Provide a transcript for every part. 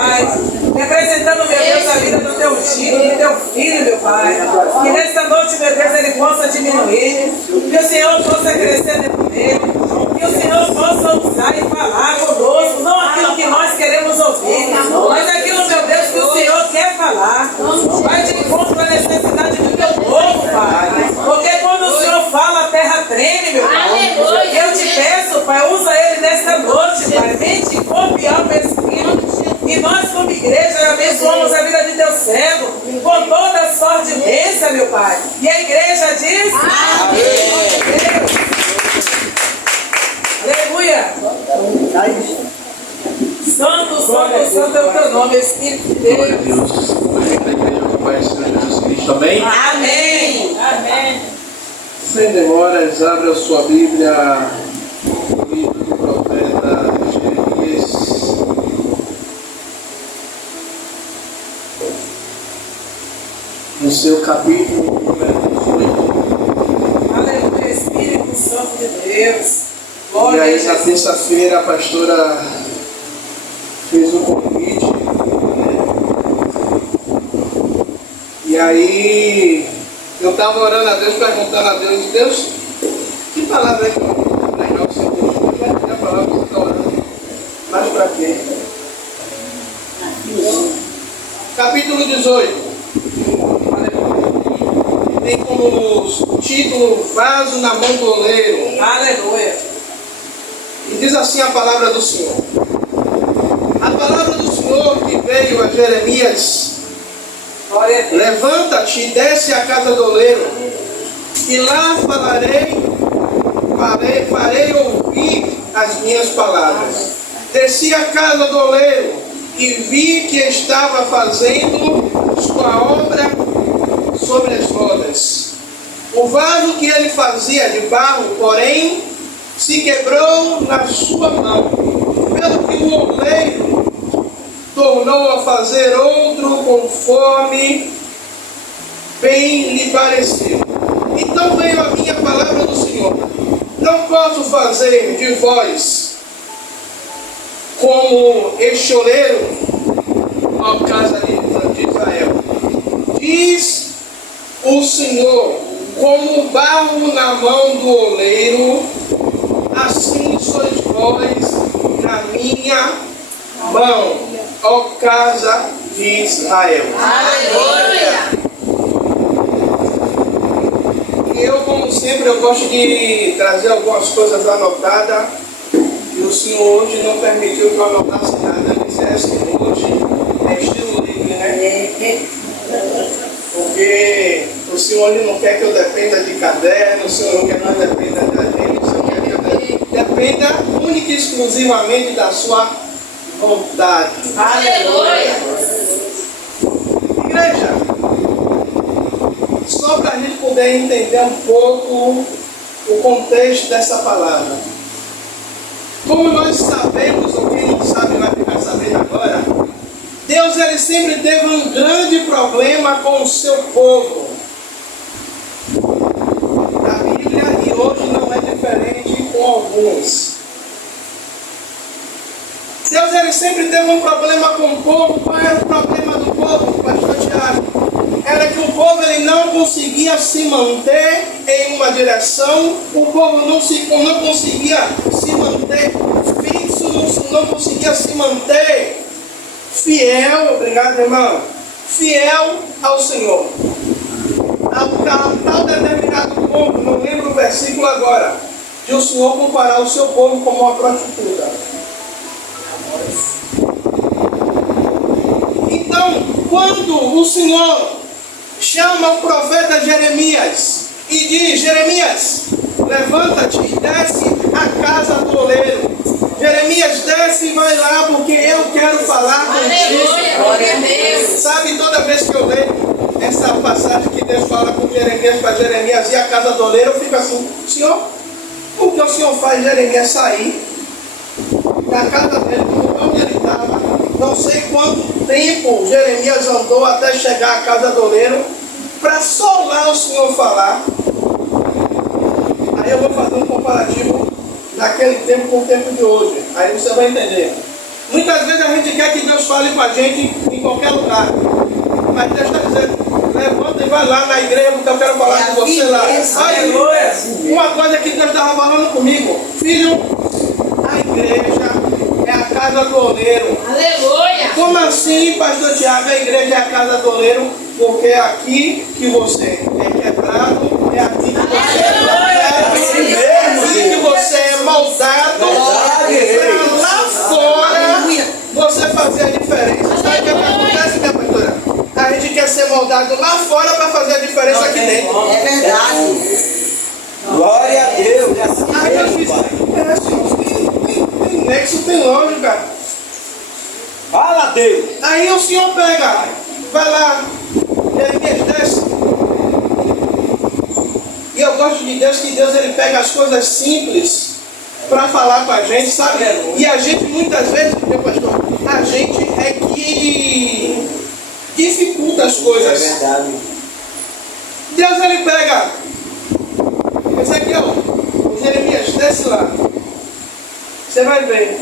Pai. Representando, meu Deus, a vida do teu filho, meu Pai. Que nesta noite, meu Deus, ele possa diminuir. Que o Senhor possa crescer dentro dele. Que o Senhor possa usar e falar conosco. Não aquilo que nós queremos ouvir, mas aquilo, meu Deus, que o Senhor quer falar. Vai de encontro à necessidade do teu povo, Pai. Porque quando o Senhor fala, a terra treme, meu Pai. Eu te peço, Pai, usa ele nesta noite, Pai. Vem te confiar o Espírito. E nós, como igreja, abençoamos a vida de teu servo com toda sorte de bênção, meu Pai. E a igreja diz: amém. Deus. Aleluia. Santo, santo, santo é o teu nome, Espírito de Deus. Glória a Deus. Hoje da igreja do Pai Senhor Jesus Cristo. Amém? Amém. Amém. Sem demoras, abra a sua Bíblia no livro do profeta Jeremias. No seu capítulo número 18. Aleluia, Espírito Santo de Deus. E Glória a aí, na Jesus. terça-feira, a pastora fez um convite. E aí, eu estava orando a Deus, perguntando a Deus: Deus, que palavra é que eu vou pregar o Senhor? Que palavra que você está orando? Mas para quê? Capítulo 18. Tem como título Vaso na mão do oleiro. Aleluia. E diz assim a palavra do Senhor. A palavra do Senhor que veio a Jeremias: Glória a Deus. levanta-te e desce à casa do oleiro, e lá farei ouvir as minhas palavras. Desci à casa do oleiro e vi que estava fazendo sua obra sobre as rodas. O vaso que ele fazia de barro, porém, se quebrou na sua mão, pelo que o oleiro tornou a fazer outro conforme bem lhe pareceu. Então veio a minha palavra do Senhor: não posso fazer de vós como este oleiro, ó casa de Israel. Diz o Senhor: como barro na mão do oleiro, assim sois vós na minha mão, ó casa de Israel. Aleluia. E eu, como sempre, eu gosto de trazer algumas coisas anotadas. E o Senhor hoje não permitiu que eu anotasse nada. Ele dissesse que hoje é estilo livre, né? Porque o Senhor ele não quer que eu dependa de caderno, o Senhor não quer que eu dependa da gente, o Senhor quer que eu dependa única e exclusivamente da sua vontade. Aleluia. Igreja, só para a gente poder entender um pouco o contexto dessa palavra. Como nós sabemos, ou quem não sabe vai ficar sabendo agora, Deus ele sempre teve um grande problema com o seu povo. Na Bíblia, e hoje não é diferente com alguns. Deus ele sempre teve um problema com o povo. Qual era o problema do povo, pastor Tiago? Era que o povo ele não conseguia se manter em uma direção, o povo não conseguia se manter fixo, não conseguia se manter fiel, obrigado irmão, fiel ao Senhor. A tal determinado ponto, não lembro o versículo agora, de o Senhor comparar o seu povo como uma prostituta. Então, quando o Senhor chama o profeta Jeremias e diz: Jeremias, levanta-te e desce à casa do oleiro. Jeremias, desce e vai lá, porque eu quero falar contigo. Glória a Deus. Sabe, toda vez que eu leio essa passagem que Deus fala com Jeremias para Jeremias e a casa do oleiro, eu fico assim: Senhor, por que o Senhor faz Jeremias sair da casa dele, onde ele estava? Não sei quanto tempo Jeremias andou até chegar à casa do oleiro, para só lá o Senhor falar. Aí eu vou fazer um comparativo daquele tempo com o tempo de hoje. Aí você vai entender. Muitas vezes a gente quer que Deus fale com a gente em qualquer lugar. Mas Deus está dizendo, levanta e vai lá na igreja porque eu quero falar com você lá. Aí, uma coisa que Deus estava falando comigo. Filho, a igreja é a casa do oleiro. Aleluia! Como assim, pastor Tiago, a igreja é a casa do oleiro? Porque é aqui que você é quebrado, é aqui que você é aqui que você é moldado, para lá fora você fazer a diferença. Sabe o que acontece, minha pastora? A gente quer ser moldado lá fora para fazer a diferença aqui dentro. É verdade. Glória a Deus. Aí eu disse, tem nexo, tem lógica. Fala a Deus. Aí o Senhor pega, vai lá, Jeremias desce. E eu gosto de Deus, que Deus ele pega as coisas simples para falar com a gente, sabe? E a gente muitas vezes, meu pastor, a gente é que dificulta as coisas. Verdade. Deus ele pega, esse aqui ó, o Jeremias, desce lá. Você vai ver.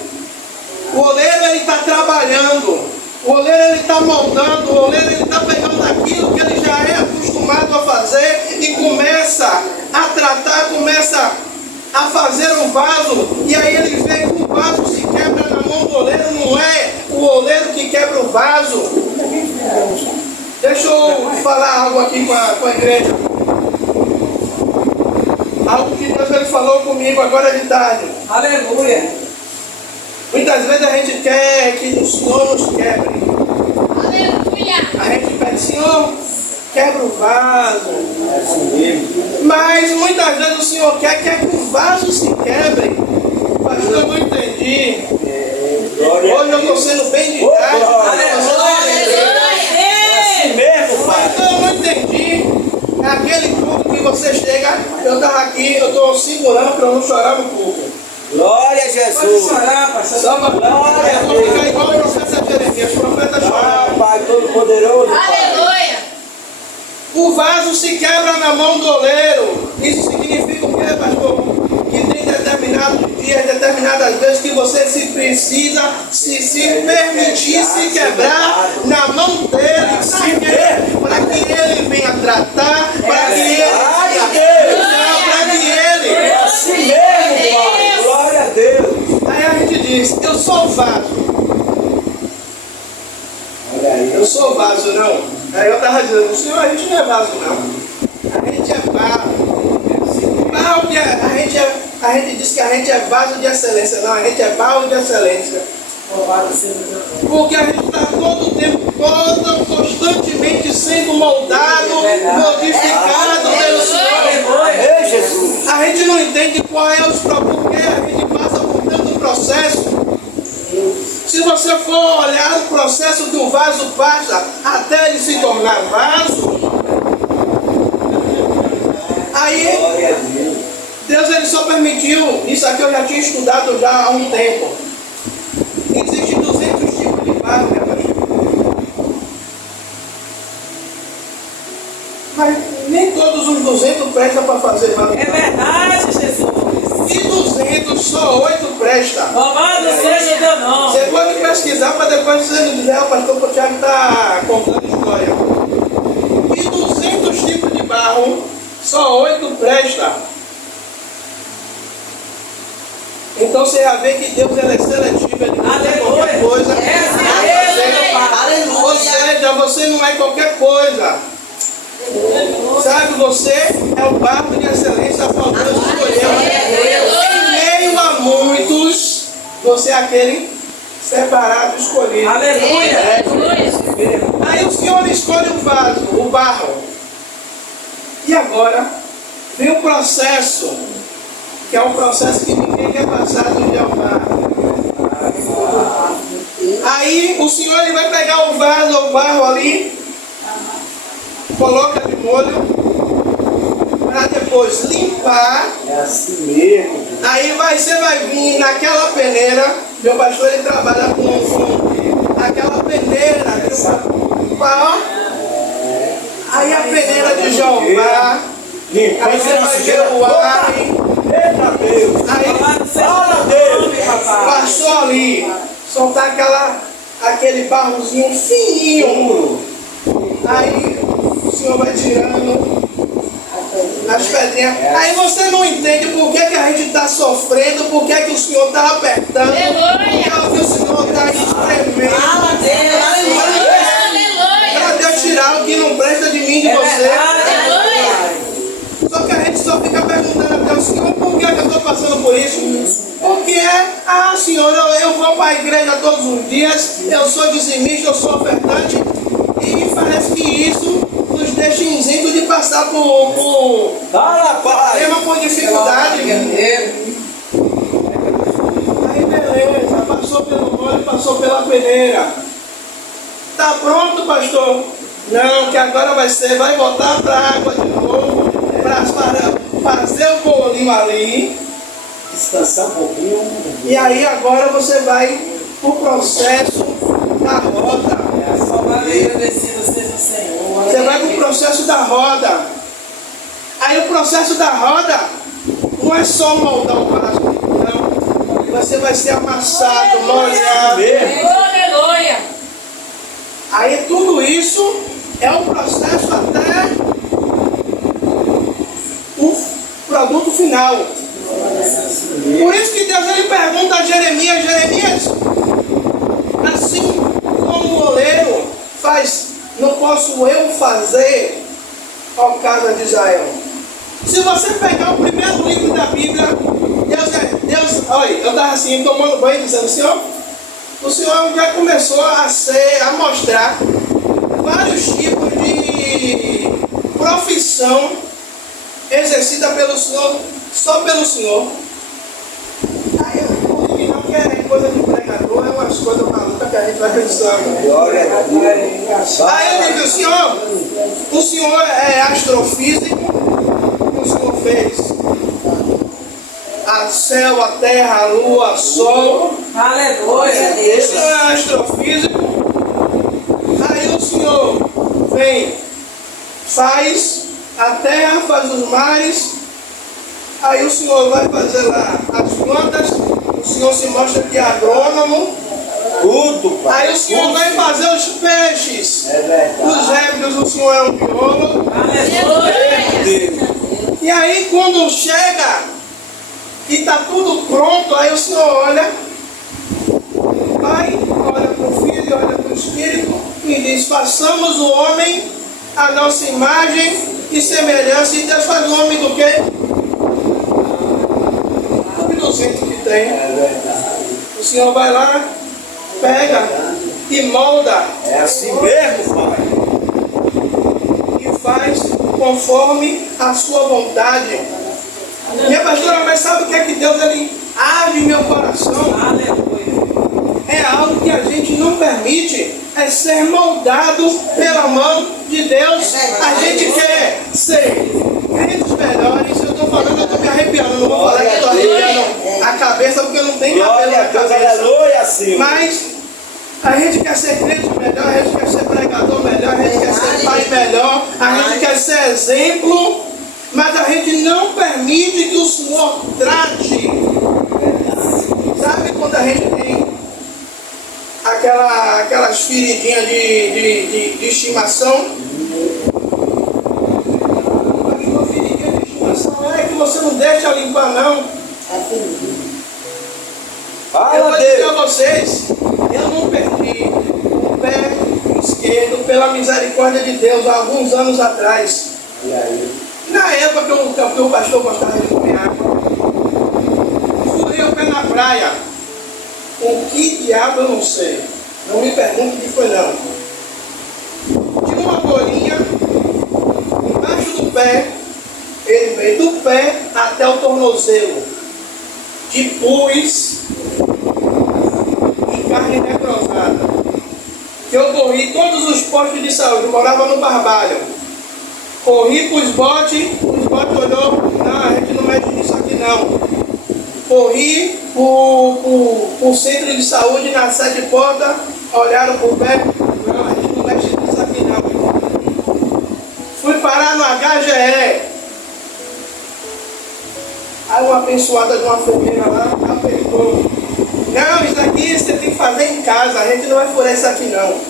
O oleiro ele está trabalhando, o oleiro ele está moldando, o oleiro ele está pegando aquilo que ele já é acostumado a fazer e começa a tratar, começa a fazer um vaso, e aí ele vê que o vaso se quebra na mão do oleiro, não é o oleiro que quebra o vaso. Deixa eu falar algo aqui com a igreja. Algo que Deus ele falou comigo agora de tarde. Aleluia. Muitas vezes a gente quer que o Senhor nos quebre. Aleluia! A gente pede, Senhor, quebra o vaso. É assim mesmo. Mas muitas vezes o Senhor quer que o vaso se quebre. Pastor, eu não entendi. Glória a Hoje eu estou Deus. sendo bem Oh, didático. glória. É assim mesmo, Pai. Pastor, eu não entendi. É aquele culto que você chega, eu estava aqui, eu estou segurando para eu não chorar no culto. Glória a Pode Jesus. chorar, pastor. Só para eu vou ficar igual o profeta Jeremias. O profeta Ah, chorava. Pai Todo-Poderoso. Pai. Aleluia! O vaso se quebra na mão do oleiro. Isso significa o quê, pastor? Que tem determinados dias, determinadas vezes que você se precisa se permitir se quebrar na mão dele. Para que ele venha tratar, para que ele venha cuidar, para que ele. É assim mesmo, Pai. Glória a Deus. Aí a gente diz, eu sou o vaso. Olha aí. Eu sou vaso, não. Aí eu estava dizendo, Senhor, a gente não é vaso, não. A gente é barro. Barro que a gente diz que a gente é vaso de excelência. Não, a gente é barro de excelência. Porque a gente está todo o tempo, constantemente sendo moldado, modificado pelo Senhor. Ei, Jesus. A gente não entende qual é os porquê a gente passa por tanto processo. Se você for olhar o processo que o vaso passa até ele se tornar vaso, aí Glória a Deus. Deus ele só permitiu, isso aqui eu já tinha estudado já há um tempo. Existem 200 tipos de vaso, minha pastor. Mas nem todos os 200 prestam para fazer vaso. É verdade, Jesus. E 200, só 8 presta. Louvado seja o teu nome. Você pode pesquisar para depois você não dizer, o pastor Tiago está contando história. E 200 tipos de barro, só 8 presta. Então você já vê que Deus ele é seletivo, ele não é qualquer coisa. Ou seja, você não é qualquer coisa. Sabe, você é o barro de excelência a qual Deus escolheu. Em meio a muitos, você é aquele separado, escolhido. Aleluia. Aí o Senhor escolhe o vaso, o barro. E agora vem o processo, que é um processo que ninguém quer passar do dia ao barro. Aí o Senhor ele vai pegar o vaso, o barro ali, coloca de molho, para depois limpar. É assim mesmo. Aí você vai vir naquela peneira, meu pastor ele trabalha com aquela peneira, ó. Aí a peneira de Jeová, aí você vai ver o ar, Eita Deus. aí Fala Deus. passou ali, soltar aquele barrozinho fininho. Aí o Senhor vai tirando as pedrinhas. Aí você não entende por que a gente está sofrendo, por que o Senhor está apertando, porque o Senhor está espremendo. Para Deus tirar o que não presta de mim, de você. Só que a gente só fica perguntando a Deus, Senhor, por que eu estou passando por isso? Porque, Senhor, eu vou para a igreja todos os dias, eu sou dizimista, eu sou ofertante, e parece que isso nos deixa isentos de passar por problema, por dificuldade. Aí beleza, passou pelo mole, passou pela peneira. Tá pronto, pastor? Não, que agora vai voltar para a água de novo, para fazer o bolinho ali. Descansar um pouquinho. E aí agora você vai pro processo da roda. Você vai pro processo da roda. Aí o processo da roda não é só moldar o vaso, não. Você vai ser amassado, molhado. Aí tudo isso é um processo até o produto final. Por isso que Deus ele pergunta a Jeremias, assim como o oleiro faz, não posso eu fazer, ó casa de Israel. Se você pegar o primeiro livro da Bíblia, Deus, olha, eu estava assim, tomando banho, dizendo, Senhor, o Senhor já começou a mostrar vários tipos de profissão exercida pelo Senhor, só pelo Senhor. Aí eu não quer coisa de pregador, é umas coisas malucas que a gente vai pensando. Aí eu digo, o Senhor é astrofísico, o Senhor fez a céu, a terra, a lua, o sol. Aleluia. Isso é astrofísico. Aí o Senhor vem, faz a terra, faz os mares. Aí o Senhor vai fazer lá as plantas. O Senhor se mostra que é agrônomo. Tudo, pai. Aí o Senhor vai fazer os peixes. Os répteis, o Senhor é um biólogo. E aí quando chega e está tudo pronto, aí o Senhor olha, Pai, olha para o Filho, olha para o Espírito e diz, façamos o homem a nossa imagem e semelhança. E Deus faz o homem do quê? Do jeito que tem. O Senhor vai lá, pega e molda. É assim mesmo, pai. E faz conforme a sua vontade. Minha pastora, mas sabe o que é que Deus ele age em meu coração? É algo que a gente não permite, é ser moldado pela mão de Deus. A gente quer ser crentes melhores. Eu estou falando, eu estou me arrepiando. Não vou falar que estou arrepiando a cabeça porque eu não tenho cabelo na cabeça. Mas a gente quer ser crente melhor, a gente quer ser pregador melhor, a gente quer ser pai melhor, a gente quer ser exemplo, mas a gente não permite que o Senhor trate. Sabe quando a gente tem aquelas feridinhas de estimação? Uma feridinha de estimação é que você não deixa limpar, não. Eu vou dizer a vocês, eu não perdi o pé esquerdo pela misericórdia de Deus há alguns anos atrás. Na época que o pastor gostava de comer água, furei o pé na praia. O que diabo eu não sei. Não me pergunte o que foi não. Tinha uma bolinha embaixo do pé. Ele veio do pé até o tornozelo. De pus e carne necrosada. Eu corri todos os postos de saúde. Eu morava no Barbalho. Corri para os botes olhou, não, a gente não mexe nisso aqui não. Corri para o centro de saúde na Sete Portas, olharam para o pé, não, a gente não mexe nisso aqui não. Fui parar no HGE. Aí uma abençoada de uma enfermeira lá apertou. Não, isso aqui você tem que fazer em vai furar isso aqui não.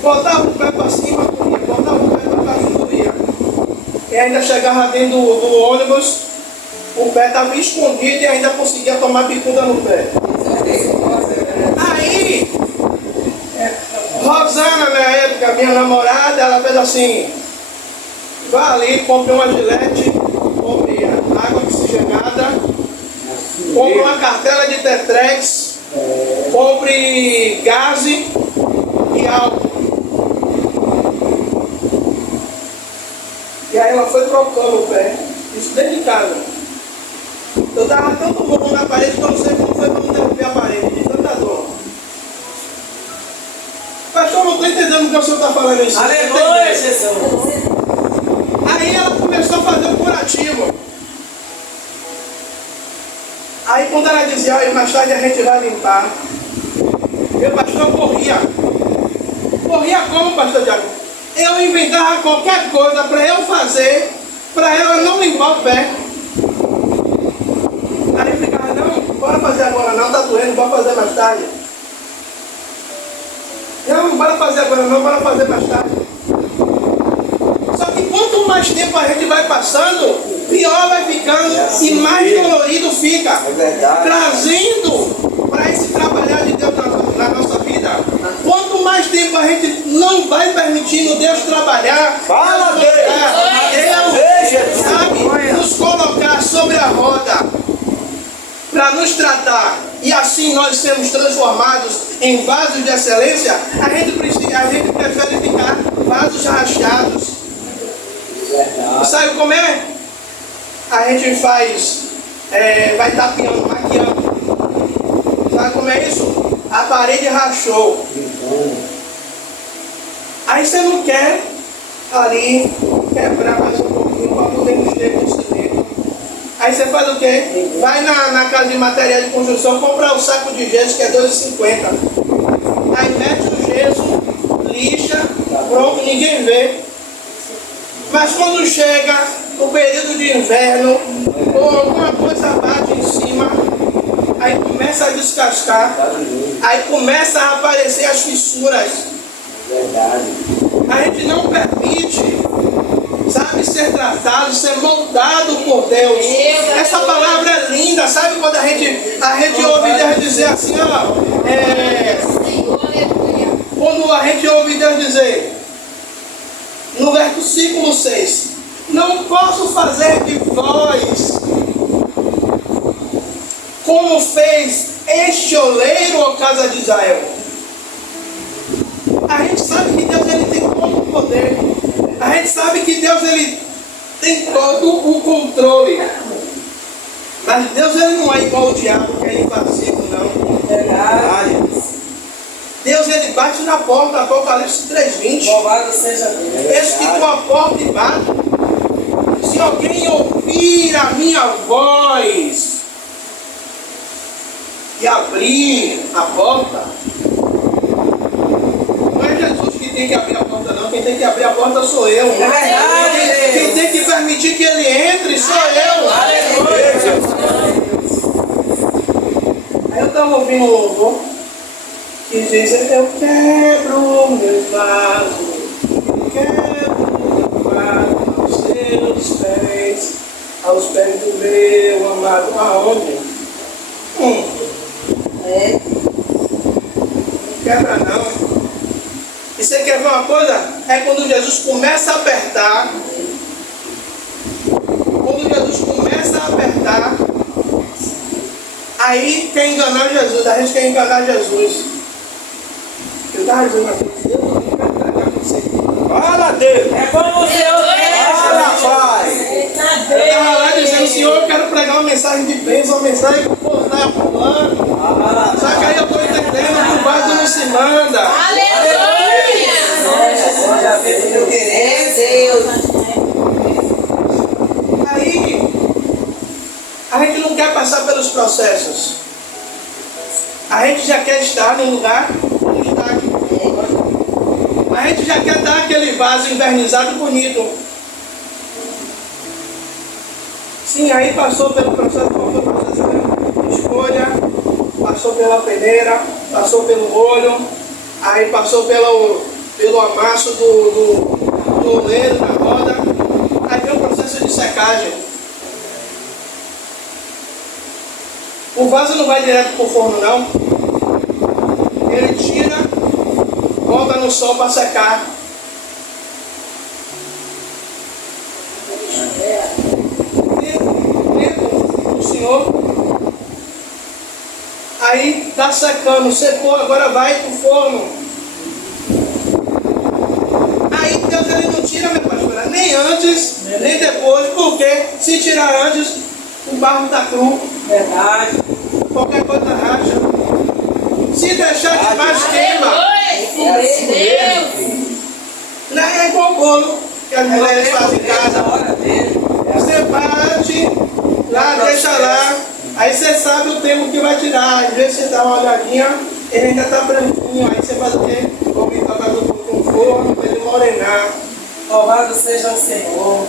Botava o pé para cima, corria. Botava o pé para baixo, corria. E ainda chegava dentro do ônibus, o pé estava escondido e ainda conseguia tomar bicuda no pé. Aí, Rosana, na época, minha namorada, ela fez assim: vá ali, compre uma gilete, compre água oxigenada, compre uma cartela de Tetrex, compre gás e álcool. E aí ela foi trocando o pé, isso dentro de casa. Eu dava tanto morro na parede que eu não sei como foi para não derrubar a parede, de tanta dor. Pastor, eu não estou entendendo o que o senhor está falando isso. Aleluia, Jesus. Aí ela começou a fazer o curativo. Aí quando ela dizia, olha, mais tarde a gente vai limpar, meu pastor corria. Corria como, pastor Diago? Eu inventava qualquer coisa para eu fazer, para ela não limpar o pé. Aí eu ficava, não, bora fazer agora não, tá doendo, bora fazer mais tarde. Não, bora fazer agora não, bora fazer mais tarde. Só que quanto mais tempo a gente vai passando, pior vai ficando e mais dolorido fica. É verdade. Trazendo para esse trabalhar de Deus na nossa vida. Quanto mais tempo a gente não vai permitindo Deus trabalhar, Fala, Deus, sabe, nos colocar sobre a roda para nos tratar e assim nós sermos transformados em vasos de excelência, a gente prefere ficar vasos rachados. Sabe como é? A gente faz, vai tapeando, maquiando. Sabe como é isso? A parede rachou. Aí você não quer ali quebrar mais um pouquinho para poder mexer com o cimento. Aí você faz o quê? Vai na casa de material de construção, comprar um saco de gesso que é R$2,50. Aí mete o gesso, lixa, pronto, ninguém vê. Mas quando chega o período de inverno, ou alguma coisa bate em cima, aí começa a descascar, aí começa a aparecer as fissuras. Verdade. A gente não permite, sabe, ser tratado, ser moldado por Deus. Essa palavra é linda, sabe quando a gente ouve Deus dizer assim, ó, quando a gente ouve Deus dizer, no versículo 6, não posso fazer de vós como fez este oleiro, ó casa de Israel. A gente sabe que Deus ele tem todo o poder. A gente sabe que Deus ele tem todo o controle. Mas Deus ele não é igual o diabo, que é invasivo, não. Verdade. Deus ele bate na porta, Apocalipse 3:20. Louvado seja Deus. Eis que com a porta e bato. Se alguém ouvir a minha voz e abrir a porta, não é Jesus que tem que abrir a porta não, quem tem que abrir a porta sou eu. É verdade. Quem tem que permitir que ele entre sou eu. Aleluia. Aí eu estava ouvindo um louvor que diz, eu quebro meus vasos, eu quebro meu vaso aos seus pés, aos pés do meu amado. Aonde? Não quebra não. E você quer ver uma coisa? É quando Jesus começa a apertar. Quando Jesus começa a apertar, aí quer enganar Jesus. A gente quer enganar Jesus. Eu estava dizendo aqui, Deus não quer entregar você. Fala, Deus. É como o Senhor quer. Fala, Pai. Eu estava lá dizendo, Senhor, eu quero pregar uma mensagem de bênção, uma mensagem que o povo está pulando. Só que aí eu estou entendendo que o vaso não se manda. Aleluia! Já fez o que eu querer, Deus. Aí, a gente não quer passar pelos processos. A gente já quer estar no lugar onde está aqui. A gente já quer dar aquele vaso invernizado bonito. Sim, aí passou pelo processo, qual foi o processo? Escolha a passou pela peneira, passou pelo molho, aí passou pelo amasso do oleiro na roda, aí vem o processo de secagem. O vaso não vai direto para o forno, não. Ele tira, bota no sol para secar. Tempo do Senhor. Aí está secando, secou, agora vai para o forno. Aí Deus ele não tira, minha pastora, nem antes, nem depois, porque se tirar antes, o barro está cru. Verdade. Qualquer coisa racha. Se deixar de baixo, queima. Não é igual bolo que as mulheres fazem em casa. Você bate lá, deixa lá. Aí você sabe o tempo que vai tirar. Às vezes você dá uma olhadinha, ele ainda está branquinho. Aí você faz o quê? Coloca com forno para ele morenar. Louvado seja o Senhor.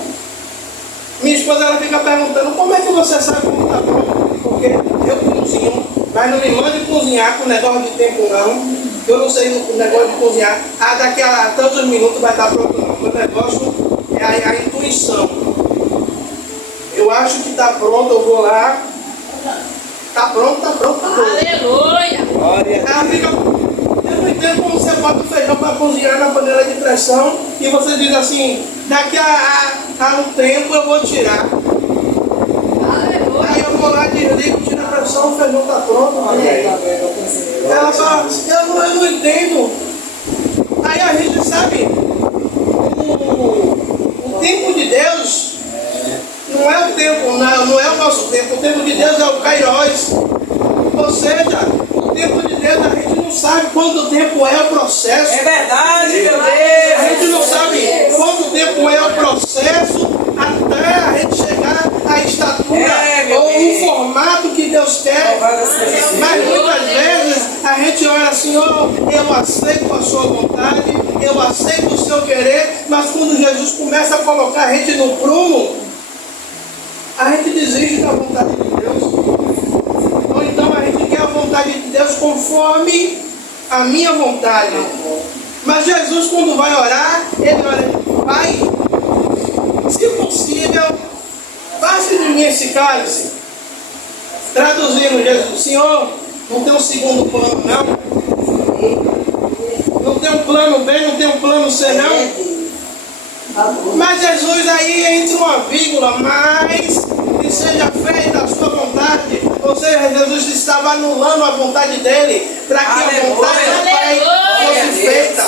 Minha esposa ela fica perguntando como é que você sabe como está pronto. Porque eu cozinho, mas não me mande cozinhar com negócio de tempo não. Eu não sei o negócio de cozinhar. Daqui a tantos minutos vai estar pronto não. O negócio é a intuição. Eu acho que está pronto, eu vou lá. Está pronto, está pronto, está pronto. Aleluia! Ela fica, eu não entendo como você bota o feijão para cozinhar na panela de pressão e você diz assim, daqui a um tempo eu vou tirar. Aí eu vou lá, desligo, tiro a pressão, o feijão está pronto. Ela fala, eu não entendo. Aí a gente sabe, o tempo de Deus não é o tempo, não é o nosso tempo. O tempo de Deus é o Kairos. Ou seja, o tempo de Deus a gente não sabe quanto tempo é o processo. É verdade, meu Deus. A gente não sabe quanto tempo é o processo até a gente chegar à estatura ou o formato que Deus quer. Mas muitas vezes a gente olha, Senhor, eu aceito a sua vontade, eu aceito o seu querer, mas quando Jesus começa a colocar a gente no prumo, a gente desiste da vontade de Deus. Ou então a gente quer a vontade de Deus conforme a minha vontade. Mas Jesus, quando vai orar, ele ora, Pai, se possível, passe de mim esse cálice. Traduzindo, Jesus, Senhor, não tem um segundo plano, não. Não tem um plano B, não tem um plano C, não. Mas Jesus aí entra uma vírgula, mas que seja feita a sua vontade. Ou seja, Jesus estava anulando a vontade dele para que a vontade do Pai fosse feita.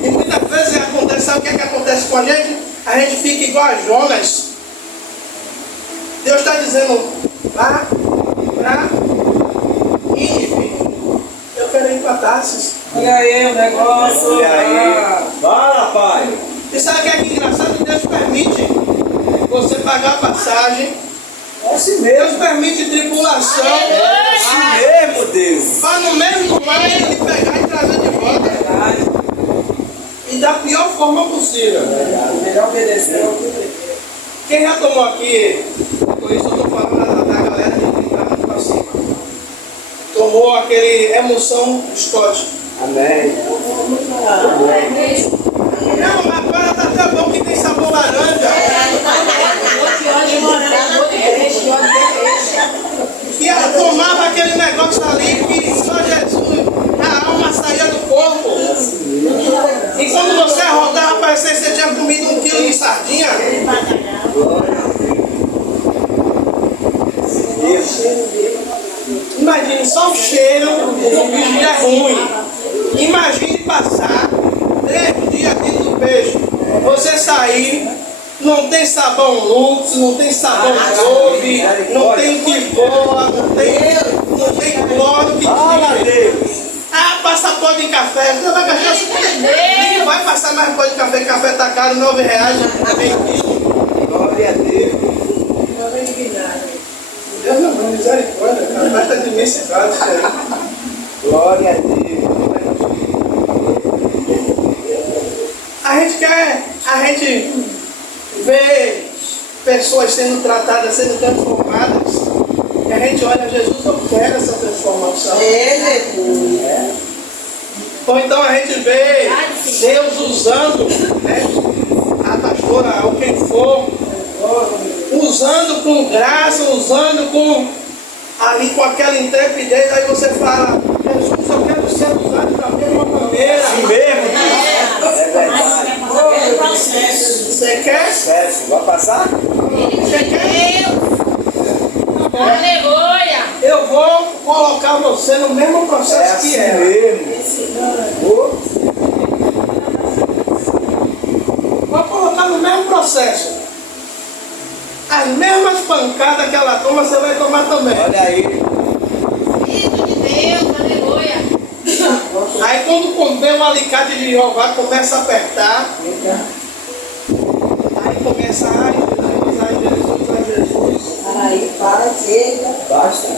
E muitas vezes acontece, sabe o que acontece com a gente? A gente fica igual a Jonas. Deus está dizendo, vá para Nínive. Eu quero ir para Tarsis. Olha aí o negócio. Olha aí. Fala, Pai. E sabe o que é engraçado? Deus permite você pagar a passagem. É assim Deus mesmo. permite tripulação. É assim mesmo, Deus. Para no mesmo mar ele pegar e trazer de volta. Verdade. E da pior forma possível. Melhor obedecer ao que primeiro. Quem já tomou aqui, por isso eu estou falando da galera de 30 anos para cima. Tomou aquele emoção Scott. Amém. Não, mas agora tá até bom que tem sabor laranja. E ela tomava aquele negócio ali que só Jesus, a alma saía do corpo. E quando você rodava, parecia que você tinha comido 1 quilo de sardinha. Imagine só o cheiro do bicho já é ruim. Imagine passar 3 dias dentro do peixe. Você sair, não tem sabão Lux, não tem sabão Dove, não tem Tiboa, não tem cloro que Fala, tire. Deus. Passa pó de café. Você vai gastar. Ninguém vai passar mais pó de café. Café tá caro, R$9, meio quilo. Glória a Deus. Deus não, misericórdia, cara. Basta de mim esse caso, cara. Glória a Deus. A gente vê pessoas sendo tratadas, sendo transformadas. E a gente olha, Jesus, eu quero essa transformação. Ou então a gente vê Deus usando, né, a pastora ou quem for, usando com graça, usando com ali com aquela intrepidez, aí você fala, Jesus, eu quero ser usado da mesma maneira. Assim mesmo. É verdade. Você quer? Processo. Vai passar? Você quer? Aleluia. Eu vou colocar você no mesmo processo que assim ela. mesmo. Vou colocar no mesmo processo. As mesmas pancadas que ela toma, você vai tomar também. Olha aí. Filho de Deus, aleluia. Aí quando o alicate de Jeová começa a apertar, aí começa, ai Jesus, ai Jesus, ai Jesus. Aí para, chega. Basta.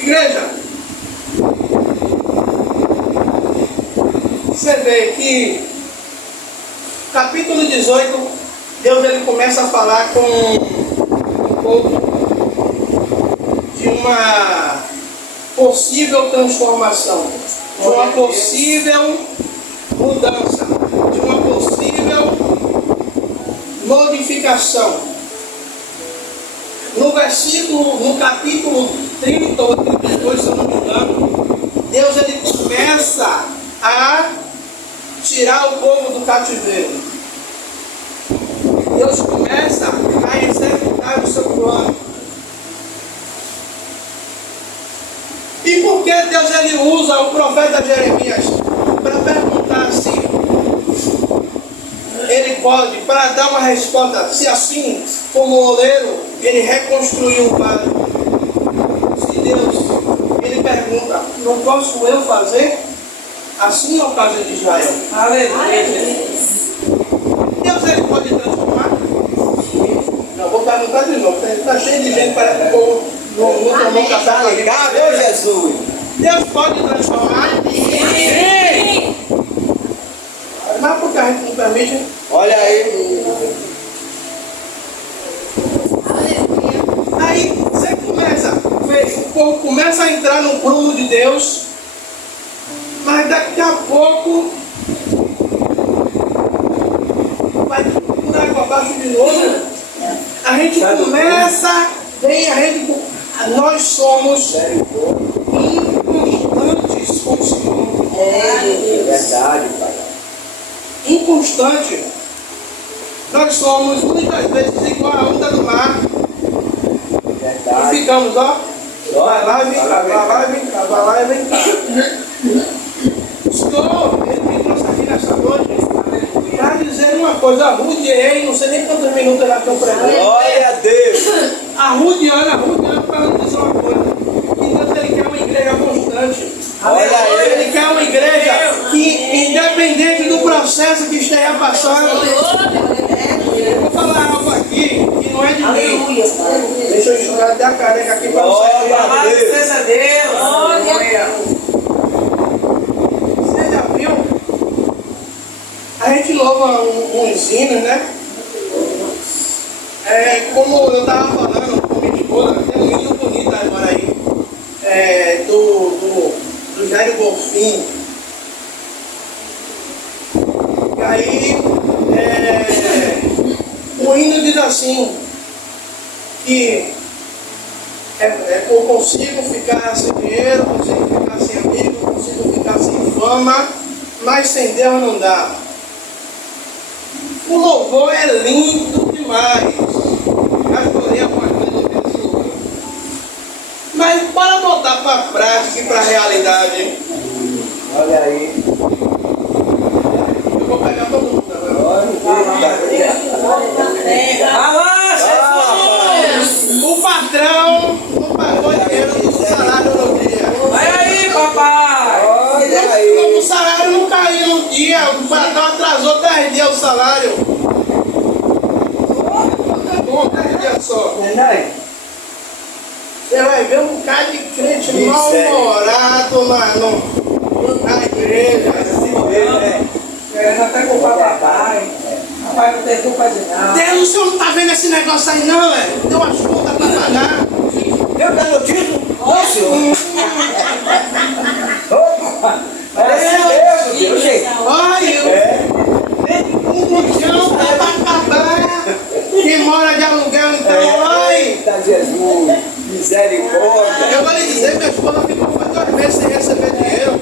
Igreja, você vê que capítulo 18, Deus ele começa a falar com um pouco de uma possível transformação, de uma possível mudança, de uma possível modificação. No capítulo 30 ou 32, se eu não me engano, Deus ele começa a tirar o povo do cativeiro. Deus começa a executar o seu plano. E por que Deus ele usa o profeta Jeremias para perguntar assim? Ele pode, para dar uma resposta, se assim como o oleiro, ele reconstruiu o vale. Se Deus, ele pergunta, não posso eu fazer? Assim é o caso de Israel. Aleluia. Deus ele pode transformar? Não, vou perguntar de novo. Está cheio de gente para que o povo não tomou café. Tá ligado, ô Jesus? Deus pode transformar? Sim. Mas por que a gente não permite? Olha aí. Aí você começa, o povo começa a entrar no prumo de Deus, mas daqui a pouco vai por água abaixo de novo. A gente começa, nós somos inconstantes com o Senhor. É verdade, pai. Inconstante. Nós somos muitas vezes igual a onda do mar. E Verdade. ficamos, ó. Vai lá e vem cá, vai lá e vem cá, vai lá e vem cá. O Senhor, ele me trouxe aqui nessa noite para dizer uma coisa. A Ruth, não sei nem quantos minutos ela estão pregando. Glória a Deus. A Ruth para ela dizer uma coisa. Que Deus ele quer uma igreja constante. Olha aí. Ele quer uma igreja que, independente do processo que esteja passando, eu vou falar algo aqui que não é de mim. Deixa eu enxugar até a careca aqui para Glória você. a Louvado Deus. seja Deus. Aleluia. Você já viu? A gente louva uns hinos, né? Como eu estava falando com minha esposa, tem um hino bonito agora aí. Do Jair Bonfim. E aí, o hino diz assim, que eu consigo ficar sem dinheiro, consigo ficar sem amigo, consigo ficar sem fama, mas sem Deus não dá. O louvor é lindo demais. Já falei alguma coisa disso. Mas para botar para a prática e para a realidade, Olha aí. eu vou pegar todo mundo agora. Alá, Jesus. O patrão não pagou dinheiro do salário no dia. Vai aí, papai. Olha aí. Como o salário não caiu no dia, o patrão atrasou 10 dias o salário. Tá bom, 10 dias só. Neném. Você vai ver um bocado de crente mal-humorado na igreja. Assim mesmo, né? Querendo até culpar papai. Papai não tem culpa de nada. Deus, o senhor não tá vendo esse negócio aí não, velho? Deu umas contas para pagar. Eu dando o título? Não, senhor. Opa! Parece mesmo, Deus, gente. Olha, o chão tá para acabar. Quem mora de aluguel, então, ai. Eita, Jesus. Misericórdia. Eu vou lhe dizer, minha esposa ficou foi 2 meses sem receber dinheiro.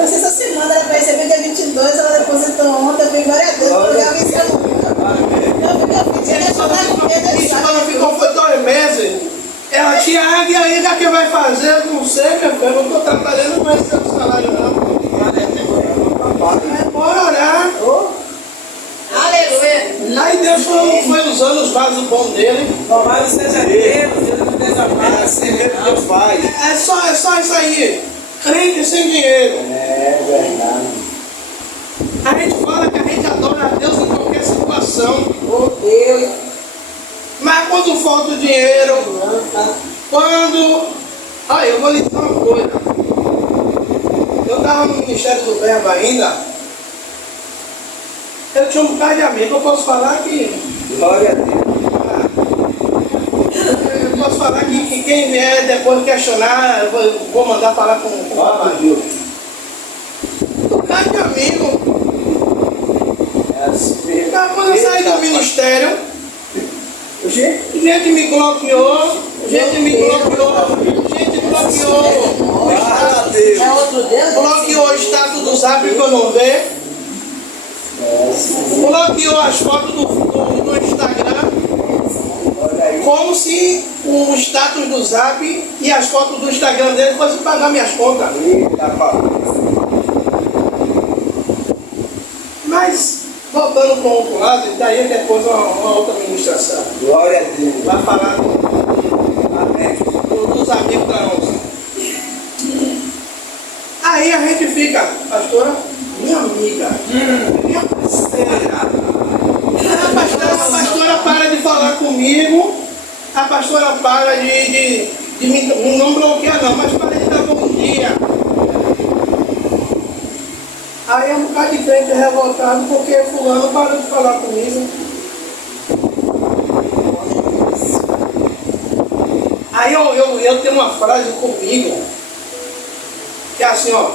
Essa semana era para receber dia 22, ela depositou ontem, eu falei, glória a Deus, eu já vi isso Minha esposa ficou foi 2 meses. Ela tinha água e ainda que vai fazer, eu não sei, meu filho, eu não estou trabalhando, não vai ser o salário não. Bora orar. Aleluia. Aí Deus foi usando os vasos bons dele. Louvado seja Deus, Deus não desampara. Assim mesmo Deus faz. É só isso aí. Crente sem dinheiro. É verdade. A gente fala que a gente adora a Deus em qualquer situação. Oh Deus, Mas quando falta o dinheiro, quando... Olha, eu vou lhe dizer uma coisa. Eu estava no Ministério do Verbo ainda. Eu tinha um bocado de amigo. Eu posso falar que... Glória a Deus. Eu posso falar que quem vier depois questionar, eu vou mandar falar com o Glória a Deus. um bocado de amigo. É assim mesmo. Então, quando eu saí do ministério, Gente, gente me bloqueou, gente me bloqueou. glória a Deus. é outro Deus? Bloqueou o status do Zap que eu não vejo. Bloqueou as fotos do Instagram. Olha aí. Como se o status do Zap e as fotos do Instagram dele fossem pagar minhas contas. Eita, papai. Mas, voltando para o outro lado, daí depois uma outra ministração. Glória a Deus. Vai falar Amém. dos amigos da nossa. Aí a gente fica, pastora, minha amiga, minha parceira. A pastora para de falar comigo, a pastora para de não bloquear não, mas para de dar bom dia. Aí é um bocado de crente revoltado porque fulano parou de falar comigo. Aí eu tenho uma frase comigo, que é assim, ó.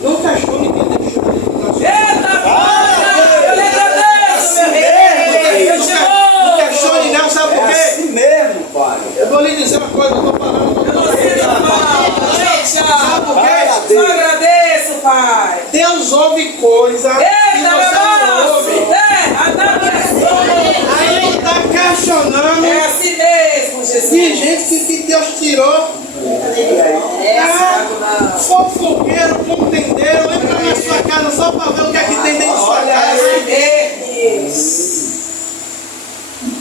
Não questione quem deixou de fazer. Eita, glória! Eu lhe agradeço, meu rei! Eu te Não amo! questione não, sabe por É quê? assim mesmo, pai. Eu vou lhe dizer uma coisa, eu estou falando. Eu não sinto mal! Sabe por quê? Só agradeço, Pai! Deus ouve coisa que Eita, meu você não irmão! ouve. Aí ele está questionando É assim mesmo, Jesus! de gente que Deus tirou. Ah, fofoqueiro, contendeiro, entra na sua casa só para ver o que é que tem dentro da sua casa.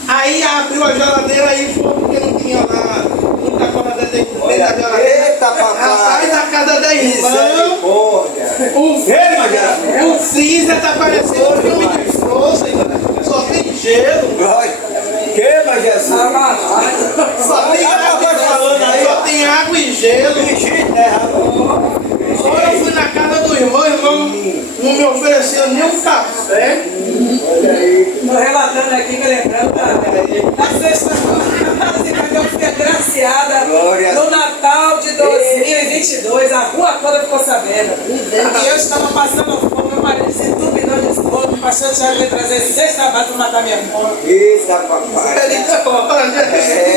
Aí abriu a geladeira e foi porque não tinha lá muita coisa dentro da geladeira. Eita, papai. Rapaz, a casa da irmã, Misericórdia. o freezer tá parecendo um filme de Frozen, só tem gelo, Glória. Queima, Jesus. só tem água e gelo. Egito, né, rapaz? Agora eu fui na casa do irmão, o irmão não me ofereceu nem um café. Olha aí. Estou relatando aqui, me lembrando da sexta-feira que eu fui agraciada Glória. no Natal de 2022. A rua toda ficou sabendo. E eu estava passando fome, meu marido se turbinou de fome. O pastor Tiago veio trazer 6 tabatos para matar minha fome. Eita, papai. Ele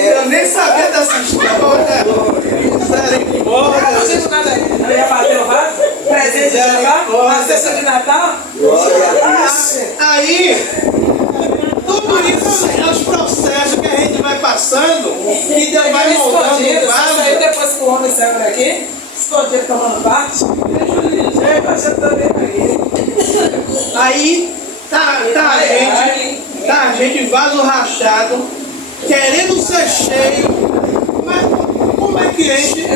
eu nem sabia dessa história. Eu não digo nada aí. Eu ia bater o rato, presente de Natal, na sexta de Natal. Glória a Deus. Aí, tudo isso é os processos que a gente vai passando e Deus vai moldando Escondido, o só saiu vaso. depois que o homem saiu daqui, escondido tomando parte. Deixa eu lhe dizer, eu achei também aí. Aí tá a gente vaso rachado, querendo ser cheio, mas como é que enche?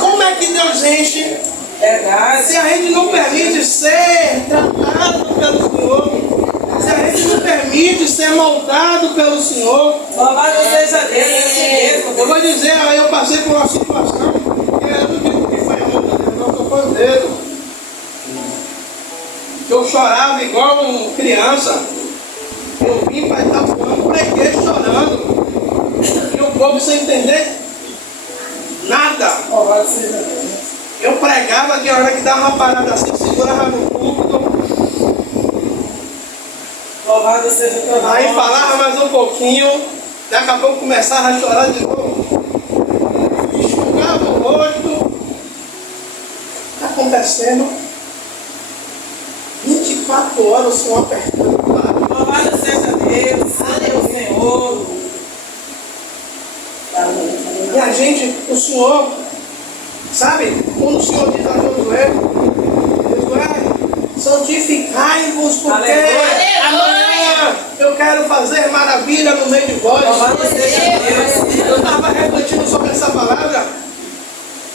Como é que Deus enche? Verdade. Se a gente não permite ser tratado pelo Senhor, se a gente não permite ser moldado pelo Senhor, Louvado seja Deus, é assim mesmo. eu vou dizer, aí eu passei por uma situação que eu não digo que foi muito, não foi o dedo. Eu chorava igual uma criança. Eu vim para Itapuã, preguei chorando. E o povo sem entender nada. Louvado seja Deus. Eu pregava que a hora que dava uma parada assim, segurava no púlpito. Louvado seja o teu nome. Aí falava mais um pouquinho. Daqui a pouco começava a chorar de novo. Enxugava o rosto. O que está acontecendo? 24 horas o Senhor apertando. Louvado seja Deus. Aleluia, Senhor. E a gente, o Senhor, sabe, quando o Senhor diz a Josué, santificai-vos, porque Aleluia. amanhã eu quero fazer maravilha no meio de vós. Louvado seja Deus. Eu estava refletindo sobre essa palavra.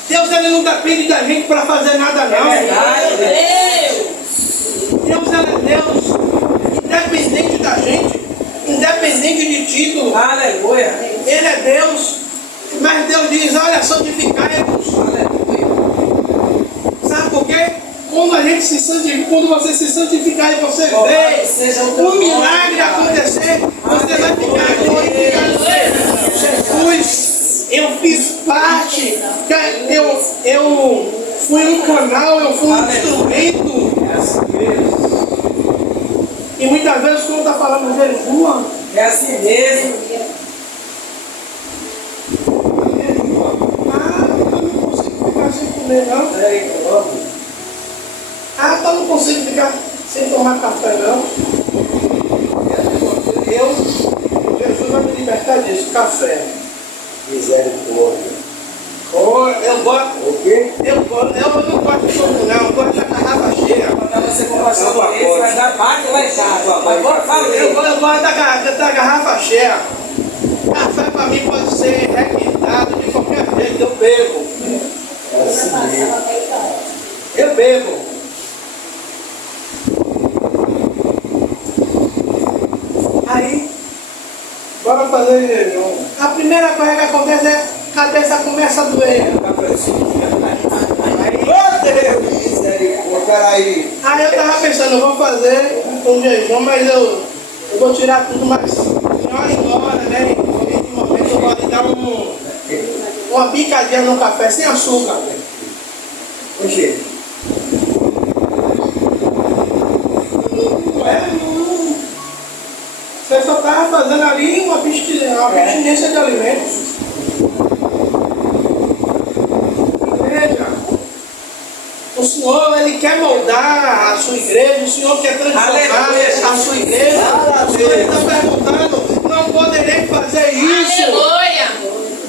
Deus, ele não depende da gente para fazer nada, não. É verdade, né? Deus, ele é Deus, independente da gente, independente de título. Aleluia. Ele é Deus, mas Deus diz, olha, santificai-vos. Aleluia. Sabe por quê? Quando você se santificar e você Louvado vê seja o teu um nome, milagre Pai. acontecer, você vai ficar glorificando Jesus. Eu fiz parte, eu fui um canal, eu fui um instrumento. E muitas vezes quando está falando de Jejua, É assim mesmo. eu não consigo ficar sem comer não. Eu não consigo ficar sem tomar café não. Jesus vai me libertar disso, café. Misericórdia. Eu gosto. O quê? Eu não gosto de sumo não, eu gosto da garrafa cheia. Quando você conversar com ele, vai dar parte e vai dar. Mas vou falar. Eu gosto da garrafa cheia. Café para mim pode ser requintado de qualquer jeito, eu bebo. É assim mesmo. Eu bebo. Aí, bora fazer jejum. A primeira coisa que acontece é a cabeça começa a doer. Misericórdia. Peraí. Aí eu tava pensando, eu vou fazer um jejum, mas eu vou tirar tudo, mas senhora embora, né? Nesse momento eu vou lhe dar uma picadinha no café sem açúcar. Oxê. Você só estava fazendo ali uma abstinência de alimentos. Veja, o Senhor, Ele quer moldar a sua igreja, o Senhor quer transformar Aleluia. a sua igreja. O Senhor está perguntando, não poderei fazer isso. Aleluia.